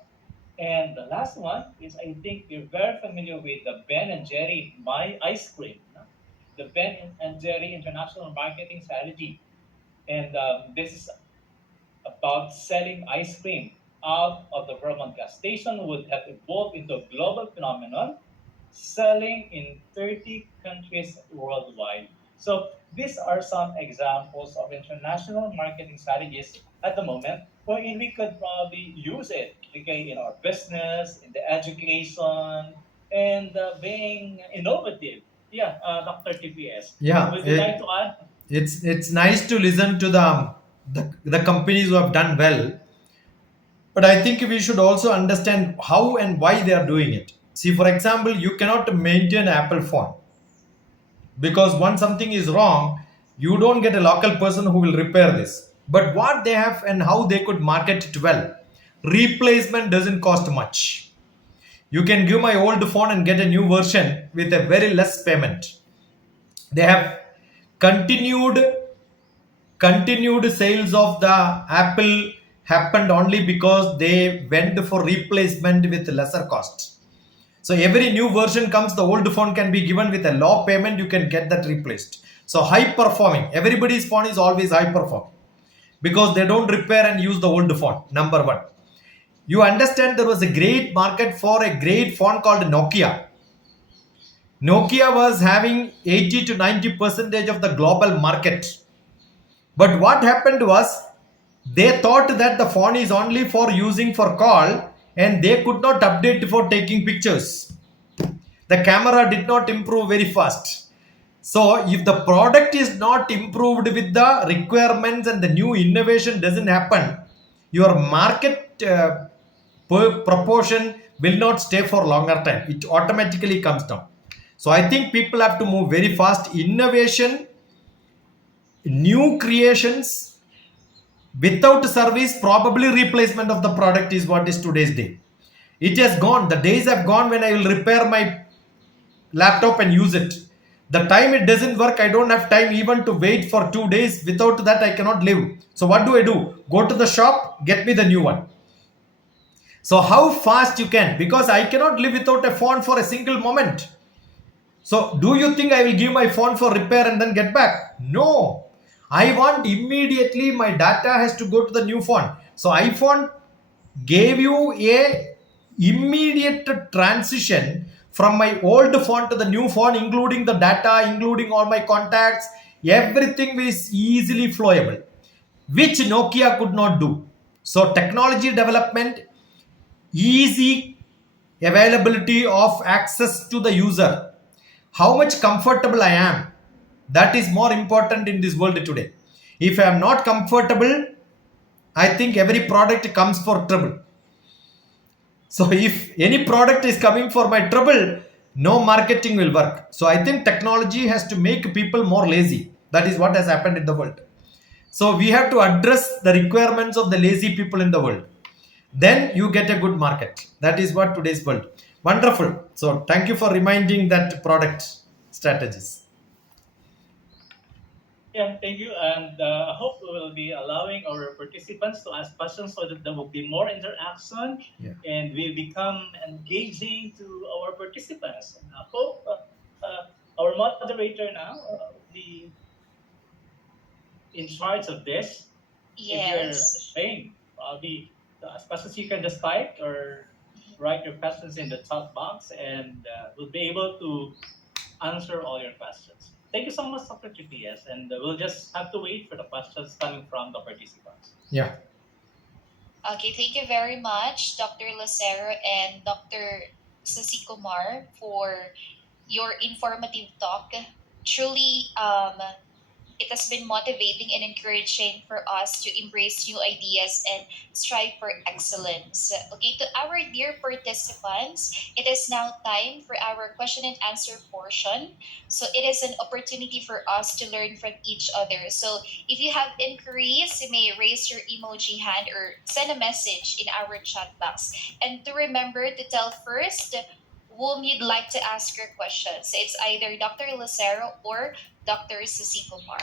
And the last one is I think you're very familiar with the Ben and Jerry My Ice Cream, no? The Ben and Jerry International Marketing Strategy. And this is about selling ice cream out of the Vermont gas station would have evolved into a global phenomenon, selling in 30 countries worldwide. So these are some examples of international marketing strategies at the moment wherein we could probably use it, okay, in our business, in the education, and being innovative. Yeah, Dr. TPS. Yeah, Would you like to add? it's nice to listen to the companies who have done well, but I think we should also understand how and why they are doing it. See, for example, you cannot maintain Apple phone because once something is wrong, you don't get a local person who will repair this. But what they have and how they could market it well, replacement doesn't cost much. You can give my old phone and get a new version with a very less payment. They have continued continued sales of the Apple happened only because they went for replacement with lesser cost. So every new version comes, the old phone can be given with a low payment, you can get that replaced. So high performing, everybody's phone is always high performing because they don't repair and use the old phone. Number one, you understand there was a great market for a great phone called Nokia. Nokia was having 80 to 90 percentage of the global market. But what happened was they thought that the phone is only for using for call and they could not update for taking pictures. The camera did not improve very fast. So if the product is not improved with the requirements and the new innovation doesn't happen, your market proportion will not stay for longer time. It automatically comes down. So I think people have to move very fast. Innovation, new creations, without service, probably replacement of the product is what is today's day. It has gone. The days have gone when I will repair my laptop and use it. The time it doesn't work, I don't have time even to wait for 2 days. Without that, I cannot live. So what do? Go to the shop, get me the new one. So how fast you can? Because I cannot live without a phone for a single moment. So, do you think I will give my phone for repair and then get back? No. I want immediately my data has to go to the new phone. So, iPhone gave you a immediate transition from my old phone to the new phone, including the data, including all my contacts. Everything is easily flowable, which Nokia could not do. So, technology development, easy availability of access to the user, how much comfortable I am, that is more important in this world today. If I am not comfortable, I think every product comes for trouble. So if any product is coming for my trouble, no marketing will work. So I think technology has to make people more lazy. That is what has happened in the world. So we have to address the requirements of the lazy people in the world, then you get a good market. That is what today's world. Wonderful. So thank you for reminding that product strategies. Yeah, thank you. And I hope we will be allowing our participants to ask questions so that there will be more interaction Yeah. and we become engaging to our participants. And I hope our moderator now will be in charge of this. If you're Yes. ashamed, probably to ask questions, you can just type or write your questions in the chat box and we'll be able to answer all your questions. Thank you so much, Dr. GPS, and we'll just have to wait for the questions coming from the participants. Yeah. Okay, thank you very much, Dr. Lucero and Dr. Sasikumar, for your informative talk. Truly, it has been motivating and encouraging for us to embrace new ideas and strive for excellence. Okay, to our dear participants, it is now time for our question and answer portion. So it is an opportunity for us to learn from each other. So if you have inquiries, you may raise your emoji hand or send a message in our chat box. And to remember to tell first whom you'd like to ask your questions. It's either Dr. Lucero or Dr. Sisi Kumar.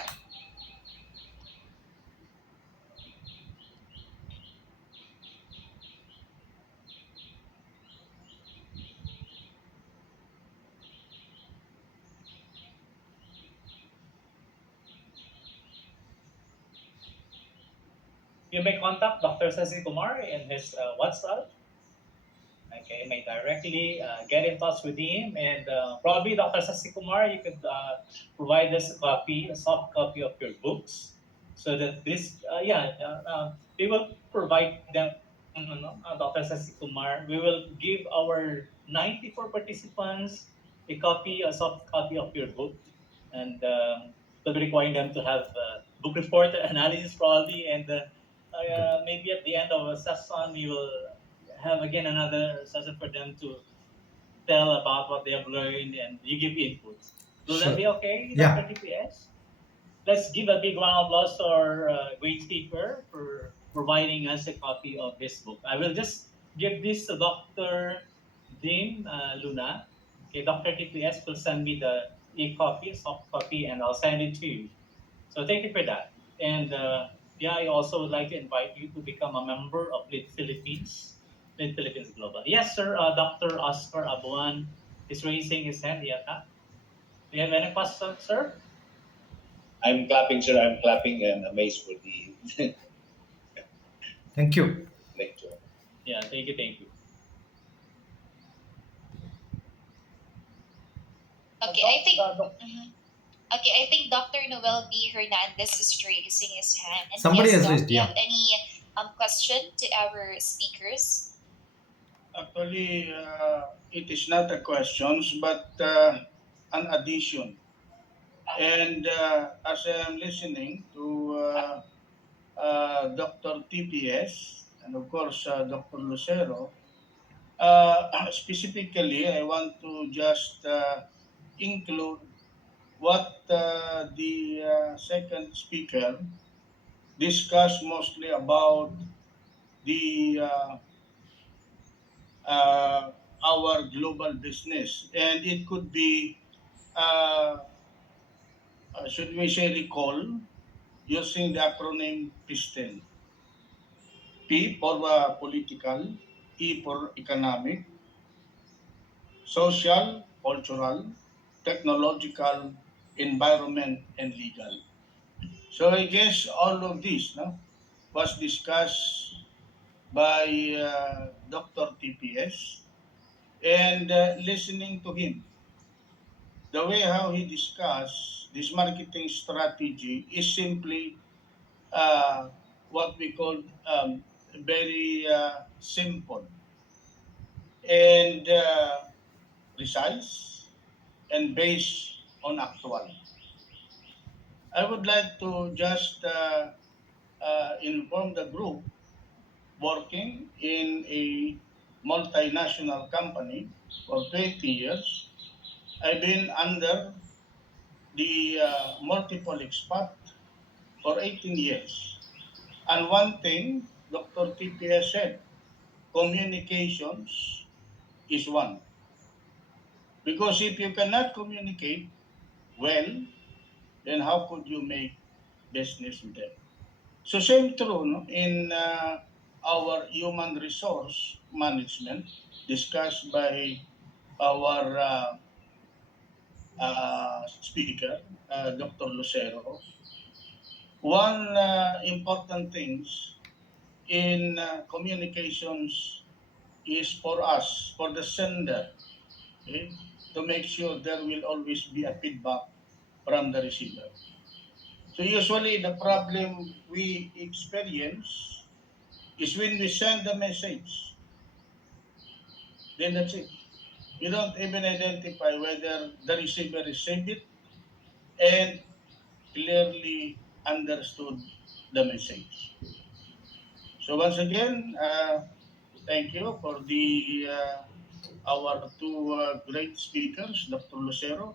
You may contact Dr. Sasi Kumar in his WhatsApp. okay, may directly get in touch with him, and probably Dr. Sasikumar, you could provide us a copy, a soft copy of your books, so that this, we will provide them, Dr. Sasikumar. We will give our 94 participants a copy, a soft copy of your book, and we'll be requiring them to have book report analysis probably, and Good. maybe at the end of a session, we will have again another session for them to tell about what they have learned and you give inputs. Will that Sure. be okay, Dr. Yeah. TPS? Let's give a big round of applause to our great speaker for providing us a copy of this book. I will just give this to Dr. Dean Luna. Okay, Dr. TPS will send me the e-copy, soft copy, and I'll send it to you. So thank you for that. And yeah, I also would like to invite you to become a member of Lit Philippines, Lit Philippines Global. Yes, sir. Dr. Oscar Abuan is raising his hand. Yeah. Do you have any questions, sir? I'm clapping, sir. I'm clapping and amazed for the Thank you. lecture. Yeah. Thank you. Thank you. Okay, I think. Doc, Mhm. Okay, I think Dr. Noel B. Hernandez is raising his hand. Somebody Yes, has Doc, raised. do you Yeah. have any question to our speakers? Actually, it is not a question, but an addition. And as I am listening to Dr. TPS and of course Dr. Lucero, specifically, I want to just include what the second speaker discussed mostly about the our global business, and it could be uh, should we say recall using the acronym PISTEL. P for political, E for economic, social, cultural, technological, environment, and legal. So I guess all of this was discussed by Dr. TPS, and listening to him, the way how he discussed this marketing strategy is simply what we call very simple and precise and based on actual. I would like to just inform the group working in a multinational company for 20 years. I've been under the multiple expat for 18 years. And one thing Dr. TPS said, communications is one. Because if you cannot communicate well, then how could you make business with them? So same true in our human resource management discussed by our speaker, Dr. Lucero. One important things in communications is for us, for the sender, okay, to make sure there will always be a feedback from the receiver. So usually the problem we experience is when we send the message, then that's it. You don't even identify whether the receiver received it and clearly understood the message. So once again, thank you for the our two great speakers, Dr. Lucero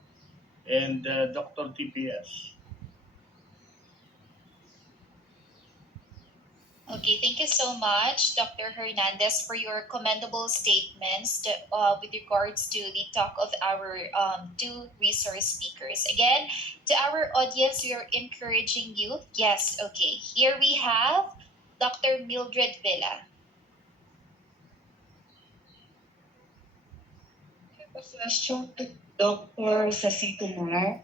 and Dr. TPS. Okay, thank you so much, Dr. Hernandez, for your commendable statements with regards to the talk of our two resource speakers. Again, to our audience, we are encouraging you. Yes, okay, here we have Dr. Mildred Villa. A question to Dr. Sasikumar.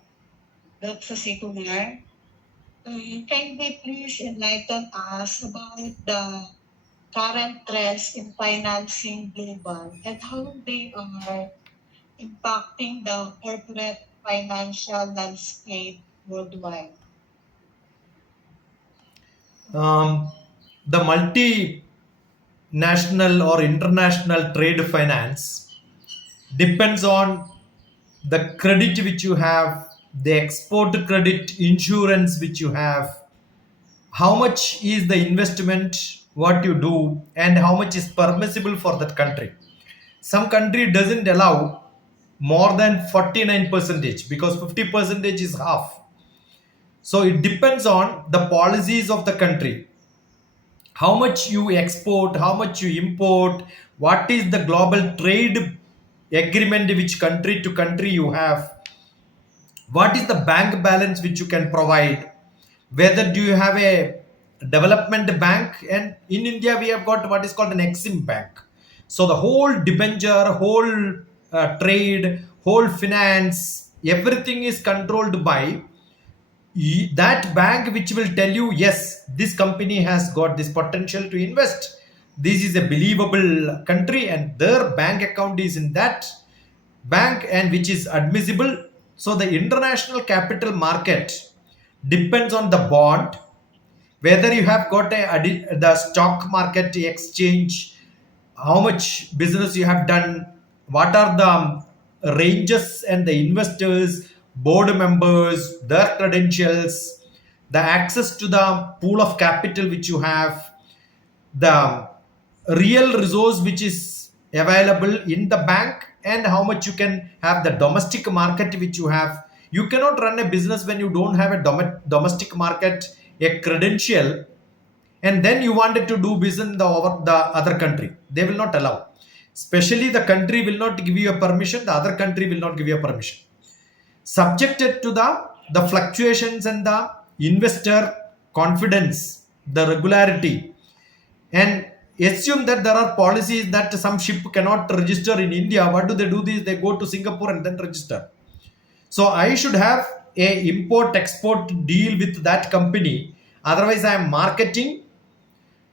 Dr. Sasikumar, can you please enlighten us about the current trends in financing global and how they are impacting the corporate financial landscape worldwide. Um, the multinational or international trade finance depends on the credit which you have, the export credit insurance which you have, how much is the investment what you do, and how much is permissible for that country. Some country doesn't allow more than 49 percentage because 50 percentage is half. So it depends on the policies of the country, how much you export, how much you import, what is the global trade agreement which country to country you have, what is the bank balance which you can provide, whether do you have a development bank. And in India we have got what is called an exim bank. So the whole debenture, whole trade, whole finance, everything is controlled by that bank, which will tell you yes, this company has got this potential to invest, this is a believable country, and their bank account is in that bank and which is admissible. So the international capital market depends on the bond, whether you have got the stock market exchange, how much business you have done, what are the ranges and the investors, board members, their credentials, the access to the pool of capital which you have, the real resource which is available in the bank, and how much you can have the domestic market which you have. You cannot run a business when you don't have a domestic market, a credential, and then you wanted to do business in the other country. They will not allow, especially the country will not give you a permission, the other country will not give you a permission, subjected to the fluctuations and the investor confidence, the regularity. And assume that there are policies that some ship cannot register in India. What do? This they go to Singapore and then register. So I should have a import export deal with that company, otherwise I am marketing,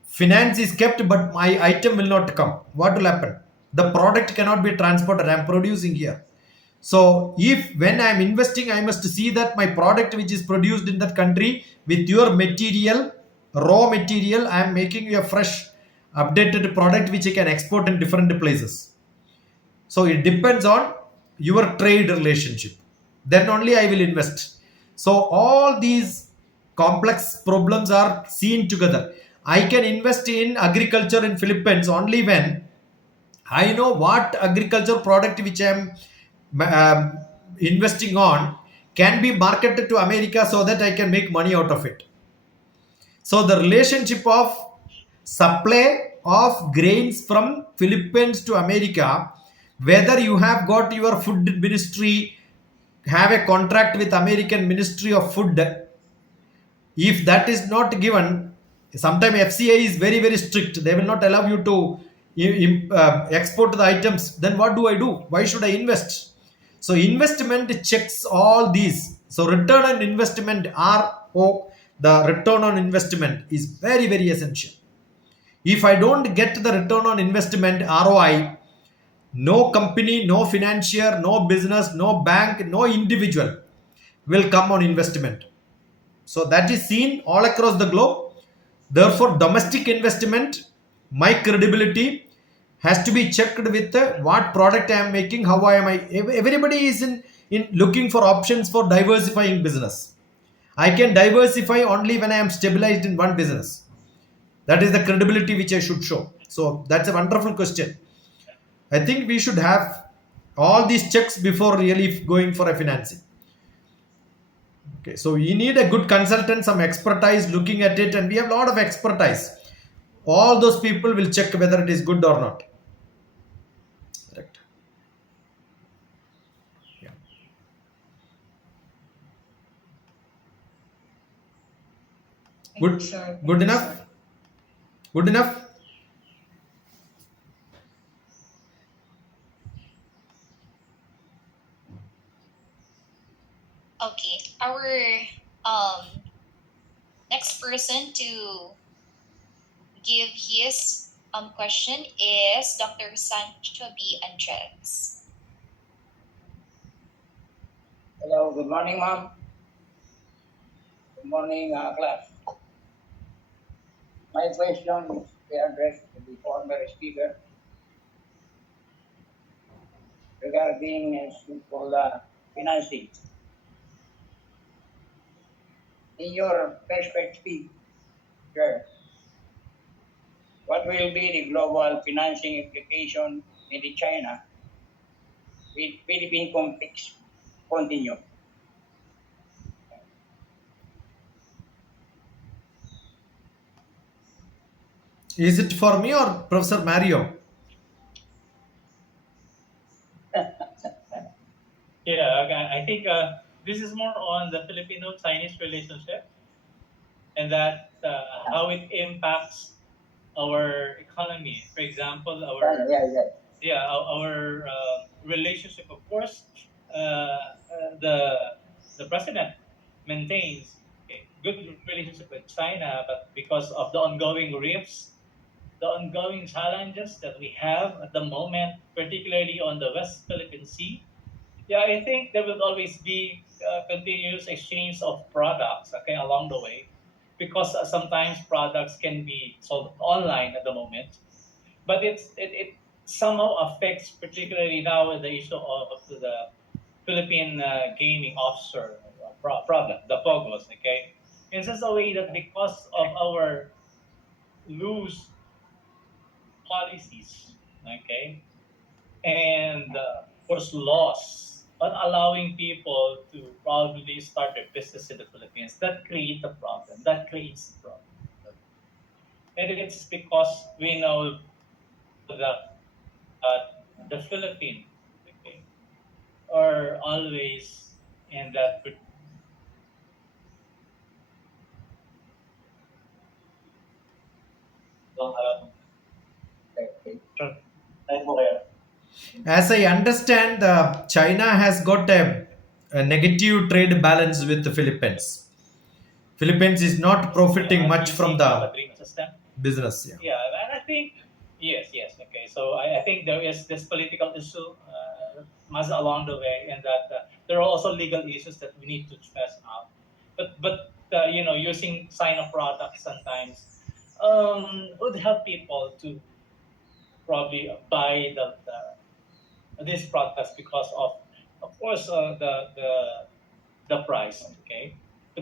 finance is kept but my item will not come. What will happen? The product cannot be transported, I am producing here. So if when I am investing, I must see that my product which is produced in that country with your material, raw material, I am making you a fresh updated product which I can export in different places. So it depends on your trade relationship, then only I will invest. So all these complex problems are seen together. I can invest in agriculture in Philippines only when I know what agriculture product which I am um, investing on can be marketed to America so that I can make money out of it. So the relationship of supply of grains from Philippines to America, whether you have got your food ministry have a contract with American Ministry of Food, if that is not given, sometimes FCA is very very strict. They will not allow you to export the items. Then what do I do? Why should I invest? So investment checks all these. So return on investment, RO, the return on investment is very very essential. If I don't get the return on investment ROI, no company, no financier, no business, no bank, no individual will come on investment. So that is seen all across the globe. Therefore, domestic investment, my credibility has to be checked with what product I am making, how I am. Everybody is in looking for options for diversifying business. I can diversify only when I am stabilized in one business. That is the credibility which I should show. So that's a wonderful question. I think we should have all these checks before really going for a financing. Okay, so you need a good consultant, some expertise looking at it, and we have a lot of expertise. All those people will check whether it is good or not. Correct. Yeah. Thank you, Good. sir. Good Thank you, sir. enough. Good enough. Okay, our um next person to give his question is Dr. Sancho B. Andres. Hello, good morning, ma'am. Good morning, class. My question is addressed to the former speaker regarding simple financing. In your perspective, sir, what will be the global financing implication in the China with Philippine conflicts continue? Is it for me or Professor Mario? Yeah, I think this is more on the Filipino-Chinese relationship and that how it impacts our economy. For example, China, our yeah, yeah. yeah our relationship. Of course, the president maintains a good relationship with China, but because of the ongoing rifts, the ongoing challenges that we have at the moment, particularly on the West Philippine Sea, yeah, I think there will always be continuous exchange of products, okay, along the way, because sometimes products can be sold online at the moment, but it somehow affects, particularly now with the issue of the Philippine gaming offshore problem, the POGOs, okay, in such a way that because of our loose policies, okay, and of course laws on allowing people to probably start their business in the Philippines, that create a problem. That creates a problem. And it's because we know that the Philippines, okay, are always in that Okay. As I understand, China has got a negative trade balance with the Philippines. Philippines is not profiting as much we from see, kind of the a dream system. business. Yeah. Yeah, and I think yes, yes, okay. So I think there is this political issue as along the way, and that there are also legal issues that we need to stress out. But you know, using Sino products sometimes would help people to probably buy these products because of course the price. Okay,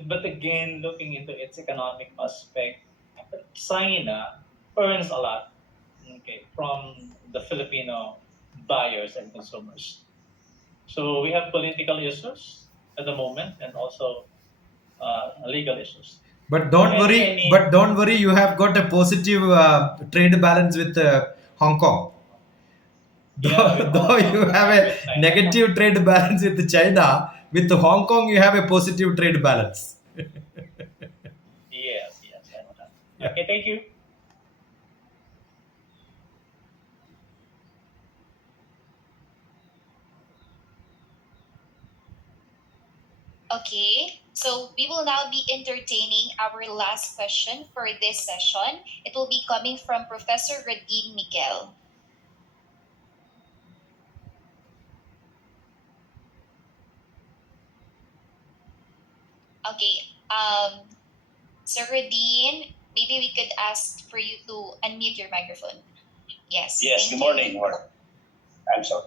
but again, looking into its economic aspect, China earns a lot, okay, from the Filipino buyers and consumers. So we have political issues at the moment and also legal issues. But don't And worry. But any don't worry. You have got a positive trade balance with Hong Kong. yeah, with Hong Though Kong, you but have not a with China. negative trade balance with China, with Hong Kong you have a positive trade balance. Yes, yes, I know that. Yeah. Okay, thank you. Okay, so we will now be entertaining our last question for this session. It will be coming from Professor Radin Miguel. Okay, Sir Radin, maybe we could ask for you to unmute your microphone. Yes, Yes, thank good you. morning. I'm sorry.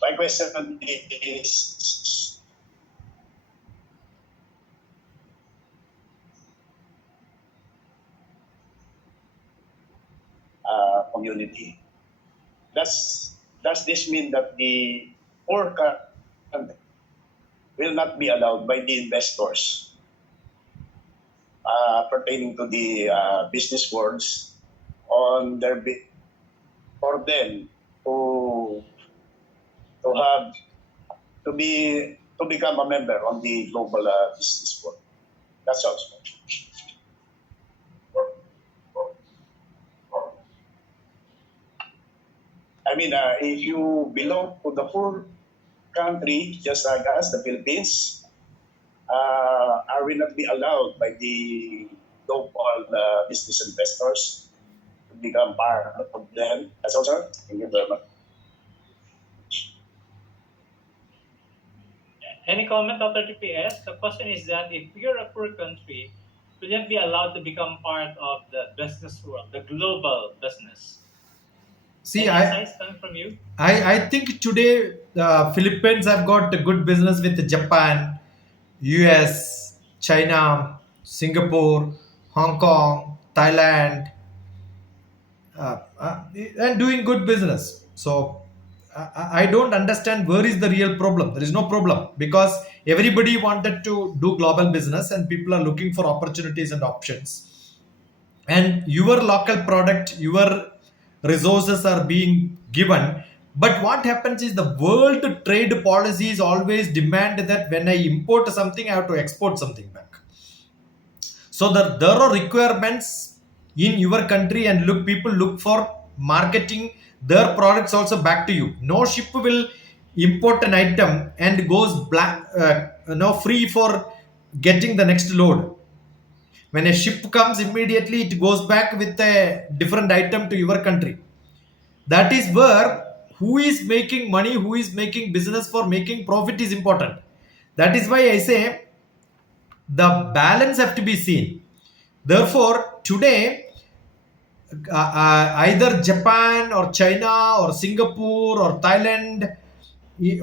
My question is community. Does this mean that the poor country will not be allowed by the investors pertaining to the business worlds on their for them to have to become a member on the global business world? That's all. I mean, if you belong to the poor country, just like us, the Philippines, will not be allowed by the local business investors to become part of them. That's all, sir. Thank you very much. Any comment, Dr. TPS? The question is that if you're a poor country, will you be allowed to become part of the business world, the global business? See, Any insights coming from you? I think today Philippines have got a good business with Japan, US, China, Singapore, Hong Kong, Thailand, and doing good business. So I don't understand where is the real problem. There is no problem because everybody wanted to do global business and people are looking for opportunities and options. And your local product, your resources are being given. But what happens is the world trade policies always demand that when I import something, I have to export something back. So there are requirements in your country, and look, people look for marketing their products also back to you. No ship will import an item and goes black, free for getting the next load. When a ship comes, immediately it goes back with a different item to your country. That is where who is making money, who is making business for making profit is important. That is why I say the balance have to be seen. Therefore, today either Japan or China or Singapore or Thailand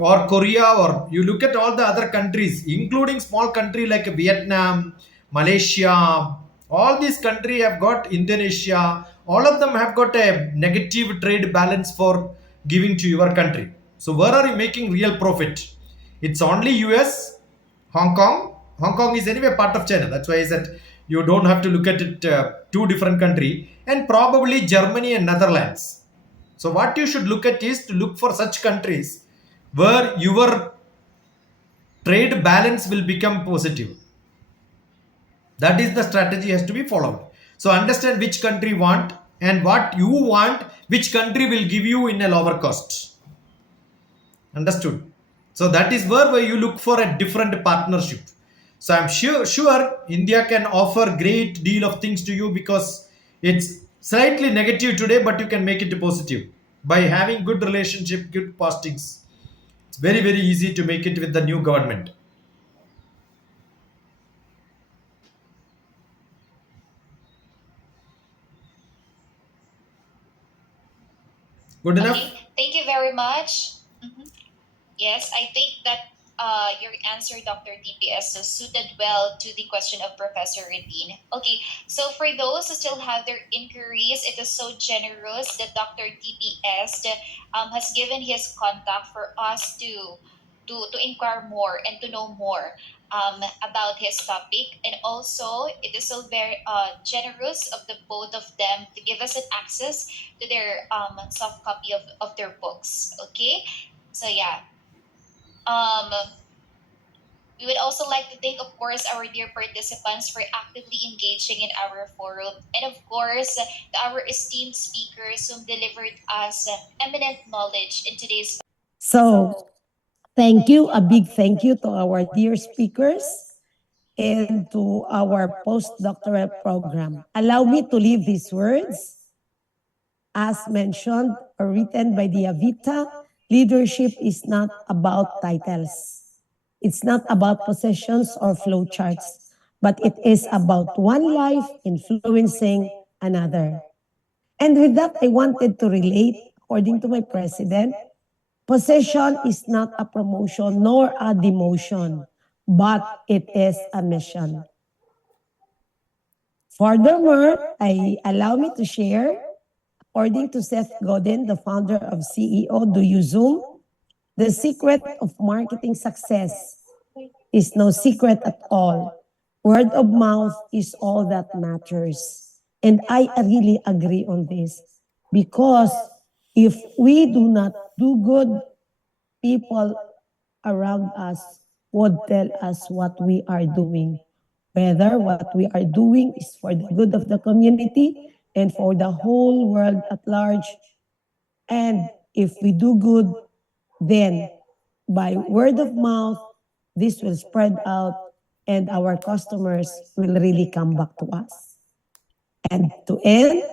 or Korea, or you look at all the other countries, including small country like Vietnam, Malaysia, all these countries have got Indonesia, all of them have got a negative trade balance for giving to your country. So where are you making real profit? It's only US, Hong Kong. Hong Kong is anyway part of China. That's why I said you don't have to look at it two different country, and probably Germany and Netherlands. So what you should look at is to look for such countries where your trade balance will become positive. That is the strategy has to be followed. So understand which country want and what you want, which country will give you in a lower cost. Understood? So that is where you look for a different partnership. So I'm sure India can offer great deal of things to you because it's slightly negative today, but you can make it positive by having good relationship, good postings. It's very, very easy to make it with the new government. Good enough? Okay, thank you very much. Mhm. Yes, I think that your answer, Dr. TPS, so suited well to the question of Professor Redin. Okay, so for those who still have their inquiries, it is so generous that Dr. TPS has given his contact for us to inquire more and to know more about his topic. And also, it is so very generous of the both of them to give us an access to their soft copy of their books. Okay, so yeah, um, we would also like to thank, of course, our dear participants for actively engaging in our forum, and of course, our esteemed speakers who delivered us eminent knowledge in today's. So, thank you. A big thank you to our dear speakers and to our postdoctoral program. Allow me to leave these words. As mentioned or written by the Avita, leadership is not about titles. It's not about possessions or flowcharts, but it is about one life influencing another. And with that, I wanted to relate, according to my president, possession is not a promotion nor a demotion, but it is a mission. Furthermore, I allow me to share, according to Seth Godin, the founder of CEO Do You Zoom, the secret of marketing success is no secret at all. Word of mouth is all that matters. And I really agree on this because if we do not do good, people around us would tell us what we are doing. Whether what we are doing is for the good of the community and for the whole world at large. And if we do good, then by word of mouth, this will spread out and our customers will really come back to us. And to end,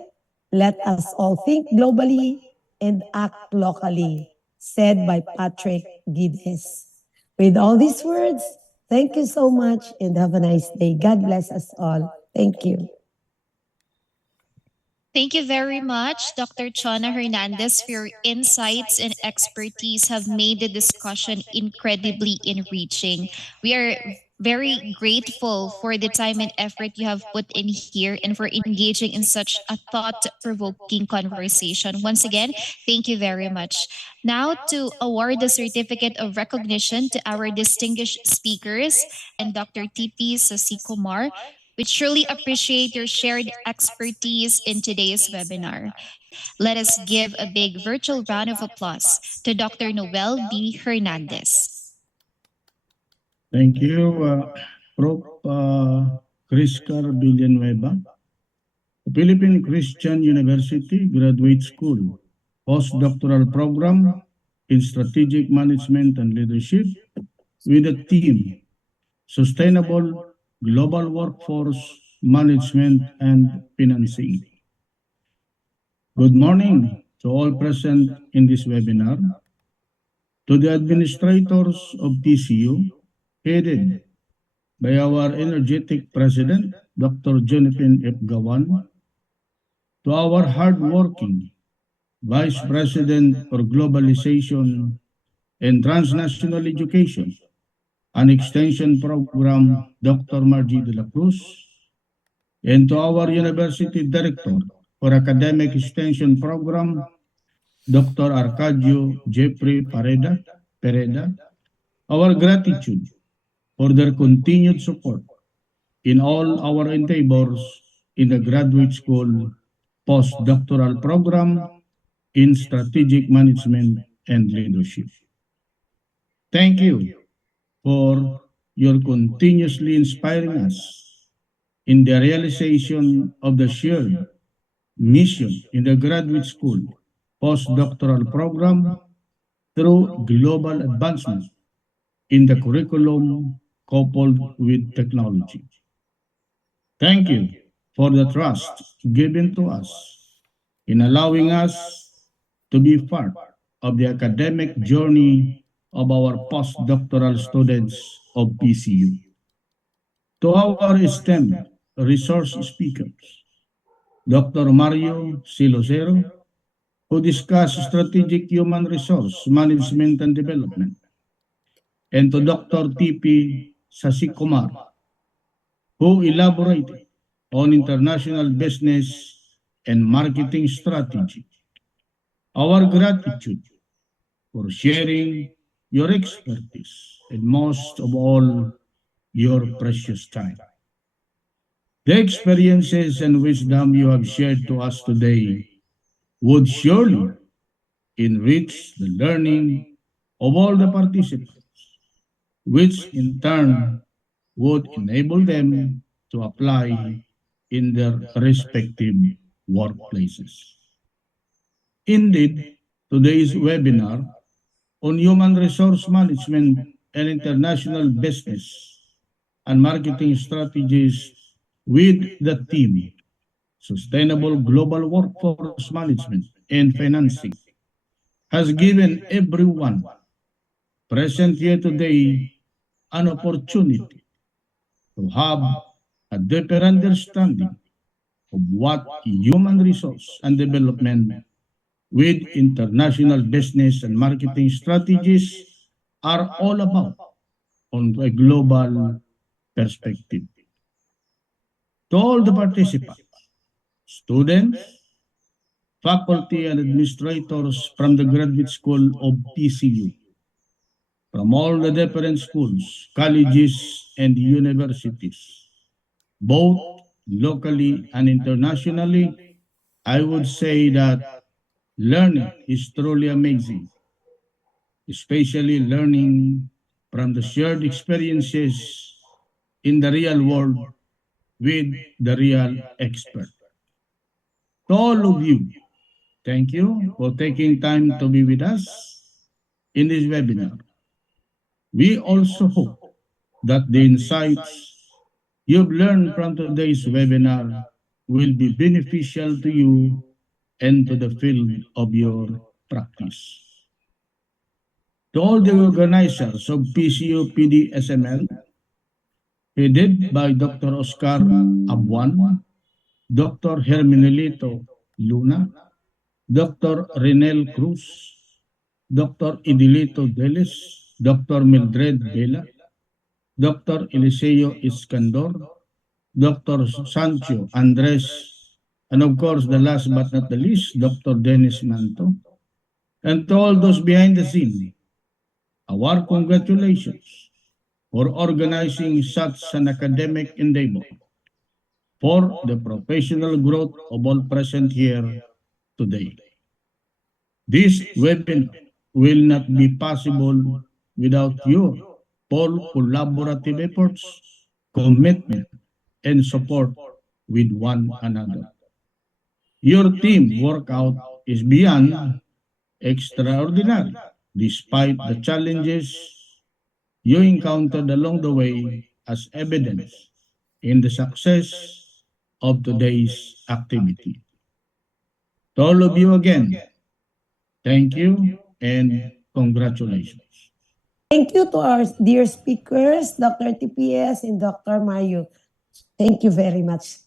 Let us all think globally and act locally, said by Patrick Gides. With all these words, thank you so much and have a nice day. God bless us all. Thank you. Thank you very much, Dr. Chona Hernandez, for your insights and expertise have made the discussion incredibly enriching. We are very grateful for the time and effort you have put in here and for engaging in such a thought provoking conversation. Once again, thank you very much. Now, to award the certificate of recognition to our distinguished speakers and Dr. TP Sasikumar, we truly appreciate your shared expertise in today's webinar. Let us give a big virtual round of applause to Dr. Noel B. Hernandez. Thank you, Prof. Criscar Villanueva, Philippine Christian University Graduate School, postdoctoral program in strategic management and leadership with a theme Sustainable Global Workforce Management and Financing. Good morning to all present in this webinar, to the administrators of TCU, headed by our energetic President, Dr. Jonathan F. Gawan, to our hardworking Vice President for Globalization and Transnational Education and Extension Program, Dr. Margie de la Cruz, and to our University Director for Academic Extension Program, Dr. Arcadio Jeffrey Pereda, our gratitude for their continued support in all our endeavors in the graduate school postdoctoral program in strategic management and leadership. Thank you for your continuously inspiring us in the realization of the shared mission in the graduate school postdoctoral program through global advancement in the curriculum coupled with technology. Thank you for the trust given to us in allowing us to be part of the academic journey of our postdoctoral students of PCU. To our esteemed resource speakers, Dr. Mario Silosero, who discussed strategic human resource management and development, and to Dr. TP Sasikumar, who elaborated on international business and marketing strategy. Our gratitude for sharing your expertise and most of all, your precious time. The experiences and wisdom you have shared to us today would surely enrich the learning of all the participants, which in turn would enable them to apply in their respective workplaces. Indeed, today's webinar on human resource management and international business and marketing strategies with the theme Sustainable Global Workforce Management and Financing has given everyone present here today an opportunity to have a deeper understanding of what human resource and development with international business and marketing strategies are all about on a global perspective. To all the participants, students, faculty, and administrators from the Graduate School of PCU, from all the different schools, colleges, and universities, both locally and internationally, I would say that learning is truly amazing, especially learning from the shared experiences in the real world with the real expert. To all of you, thank you for taking time to be with us in this webinar. We also hope that the insights you've learned from today's webinar will be beneficial to you and to the field of your practice. To all the organizers of PCU PDSML, headed by Dr. Oscar Abuan, Dr. Herminelito Luna, Dr. Renel Cruz, Dr. Idilito Delis, Dr. Mildred Vela, Dr. Eliseo Iskandor, Dr. Sancho Andres, and of course, the last but not the least, Dr. Dennis Manto, and to all those behind the scene, our congratulations for organizing such an academic endeavor, for the professional growth of all present here today. This webinar will not be possible without your all collaborative efforts, commitment, and support with one another. Your team workout is beyond extraordinary, despite the challenges you encountered along the way, as evidence in the success of today's activity. To all of you again, thank you and congratulations. Thank you to our dear speakers, Dr. TPS and Dr. Mario. Thank you very much.